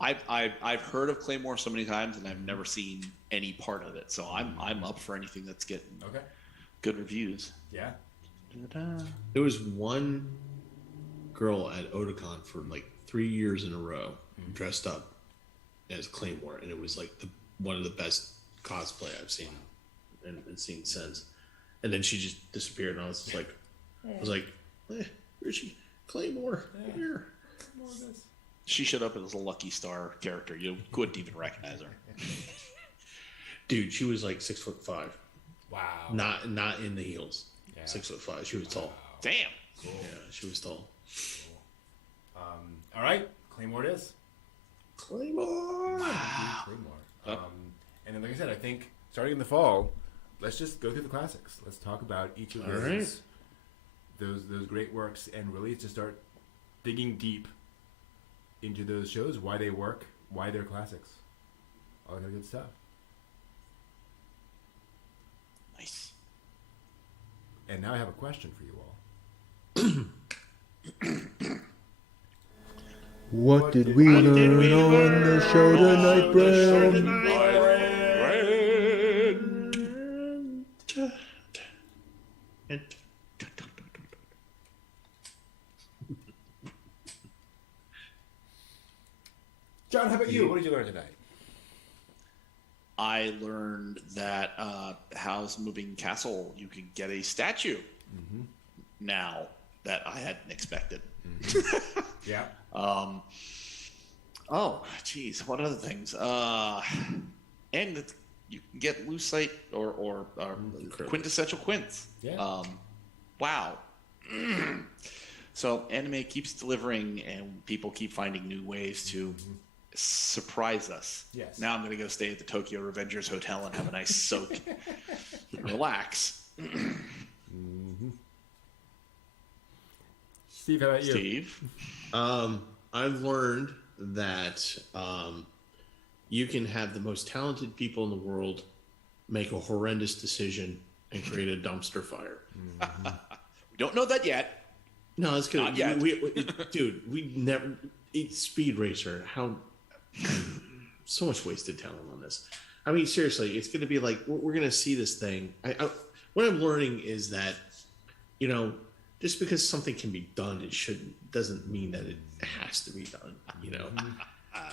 I've heard of Claymore so many times, and I've never seen any part of it. So I'm up for anything that's getting good reviews. Yeah. There was one girl at Otakon for like 3 years in a row dressed up as Claymore, and it was like one of the best cosplay I've seen and seen since. And then she just disappeared, and I was just like, where's she? Claymore here. More of this. She showed up as a Lucky Star character. You couldn't even recognize her. Dude, she was like 6'5". Wow. Not in the heels. Yeah. 6'5". She was tall. Damn. Cool. Yeah, she was tall. Cool. All right, Claymore it is. Claymore. Wow. Claymore. And then, like I said, I think starting in the fall, let's just go through the classics. Let's talk about each of those great works, and really just start digging deep into those shows, why they work, why they're classics, all that good stuff. Nice. And now I have a question for you all. What did we learn on the show tonight, Brad? John, how about you? What did you learn tonight? I learned that Howl's Moving Castle, you could get a statue now that I hadn't expected. Yeah. Oh, geez, what other things? And you can get lucite or quintessential quints. Yeah. Wow. So anime keeps delivering, and people keep finding new ways to surprise us. Yes. Now I'm going to go stay at the Tokyo Revengers Hotel and have a nice soak and relax. Steve, how about you? Steve? I've learned that you can have the most talented people in the world make a horrendous decision and create a dumpster fire. We don't know that yet. No, it's good. Not yet. Dude, we never. Speed Racer, how so much wasted talent on this. I mean, seriously, it's going to be like we're going to see this thing. What I'm learning is that, just because something can be done, doesn't mean that it has to be done.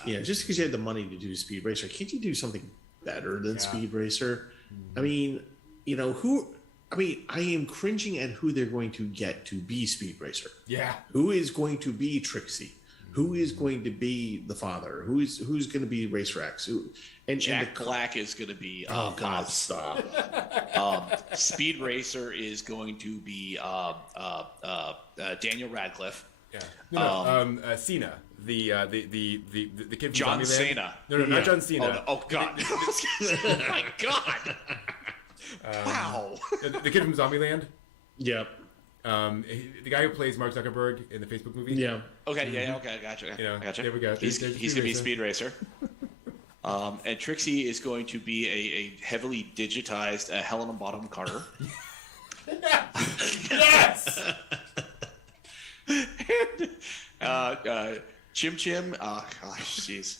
Yeah, just because you have the money to do Speed Racer, can't you do something better than Speed Racer? I mean, I am cringing at who they're going to get to be Speed Racer. Yeah. Who is going to be Trixie? Who is going to be the father? Who's going to be Racer X? Jack Black is going to be. Oh God, stop! Speed Racer is going to be Daniel Radcliffe. Yeah. No, Cena, the kid from John Zombieland. Cena. No, not John Cena. Oh God! Oh my God! Wow. The kid from Zombieland. Yep. The guy who plays Mark Zuckerberg in the Facebook movie. Yeah. Okay. Yeah. Okay. Gotcha. Gotcha. There we go. He's going to be Speed Racer. And Trixie is going to be a heavily digitized Helena Bonham Carter. Yes. And Chim Chim. Oh gosh, jeez.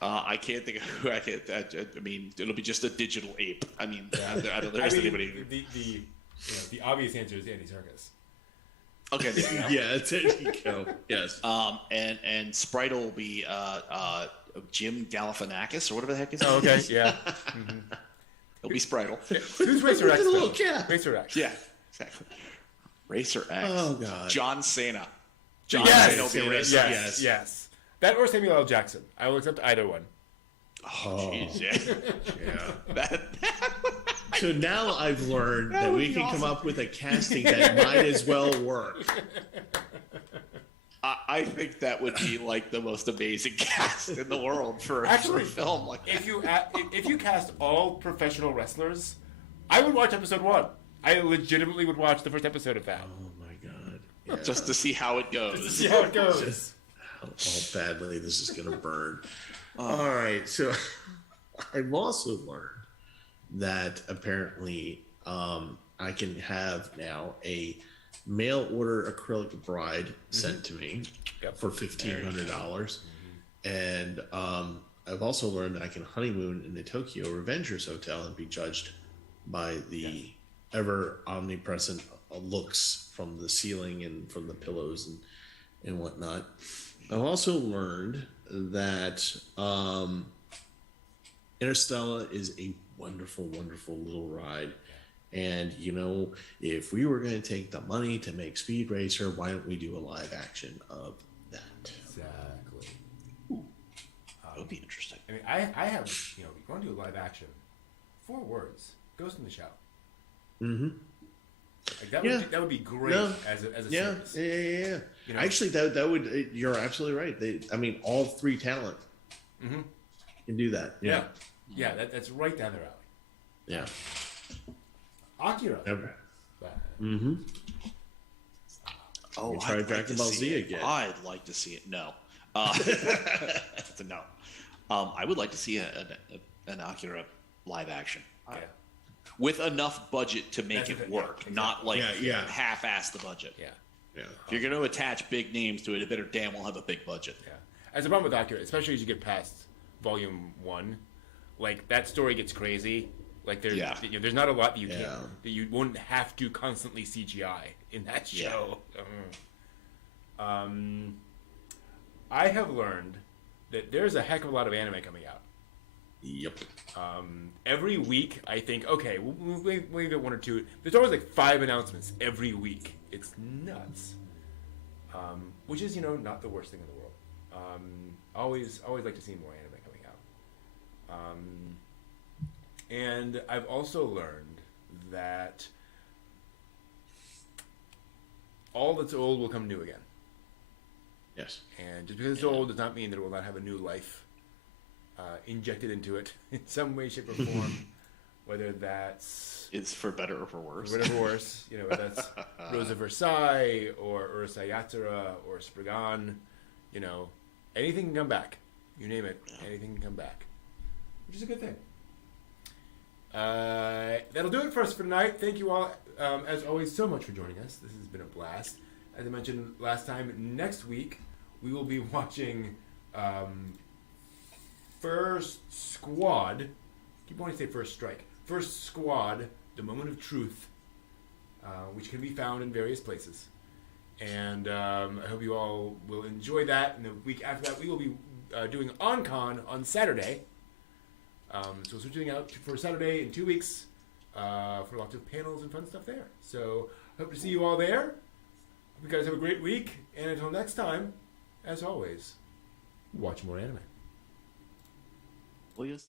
I can't think of who I can. I mean, it'll be just a digital ape. I mean, I don't know if anybody. The obvious answer is Andy Serkis. Okay. There you go. Yeah, there you go. Yes. And Sprite will be Jim Galifianakis or whatever the heck his name Oh, okay. is. Yeah. It'll be Spritle. Who's Racer X? The little though? cat. Racer X. Yeah, exactly. Racer X. Oh God. John Cena. John Yes. Cena will be Cena, Racer X. Yes. Yes. That or Samuel L. Jackson. I will accept either one. Oh, jeez, yeah. Yeah. That, So now I've learned that would we be can awesome. come up with a casting that might as well work. I think that would be like the most amazing cast in the world for a film like that. If you cast all professional wrestlers, I would watch episode 1. I legitimately would watch the first episode of that. Oh my God. Yeah. Just to see how it goes. See how it goes. How badly this is going to burn. All right. So I've also learned that apparently I can have now a mail order acrylic bride sent to me for $1,500. And I've also learned that I can honeymoon in the Tokyo Revengers Hotel and be judged by the ever omnipresent looks from the ceiling and from the pillows and whatnot. I've also learned that Interstella is a wonderful, wonderful little ride. And, if we were going to take the money to make Speed Racer, why don't we do a live action of that? Exactly. That would be interesting. I mean, I have, if you want to do a live action, 4 words: Ghost in the Shell. Mm-hmm. Like that, Yeah. that would be great No. as a Yeah, series. yeah. Actually, that would, you're absolutely right. All 3 talent can do that. Yeah. Yeah, that's right down their alley. Yeah. Akira. Never. Uh, Oh, We tried I'd like Dragon to Ball see Z it. again. I'd like to see it. No. It's a no. I would like to see an Akira live action. yeah. With enough budget to make That's it the thing, work, yeah, exactly. not like Yeah. half-ass the budget. Yeah. Yeah. If you're going to attach big names to it, it better damn well have a big budget. Yeah. As a problem with Akira, especially as you get past Volume 1, like that story gets crazy. Like there's there's not a lot that you Yeah. can't, that you wouldn't have to constantly CGI in that show. I have learned that there's a heck of a lot of anime coming out. Yep. Every week, I think, okay, we'll get 1 or 2. There's always like 5 announcements every week. It's nuts. Which is, not the worst thing in the world. Always like to see more anime coming out. And I've also learned that all that's old will come new again. Yes. And just because it's old does not mean that it will not have a new life injected into it in some way, shape, or form. Whether that's It's for better or for worse. whatever worse, whether that's Rose of Versailles or Urusei Yatsura or Spriggan, anything can come back. You name it, anything can come back, which is a good thing. That'll do it for us for tonight. Thank you all, as always, so much for joining us. This has been a blast. As I mentioned last time, next week we will be watching First Squad. I keep wanting to say First Strike. First Squad, The Moment of Truth. which can be found in various places. And I hope you all will enjoy that. And the week after that, we will be doing OnCon on Saturday. So we're switching out for Saturday in 2 weeks for lots of panels and fun stuff there. So hope to see you all there. Hope you guys have a great week. And until next time, as always, watch more anime. Well, yes.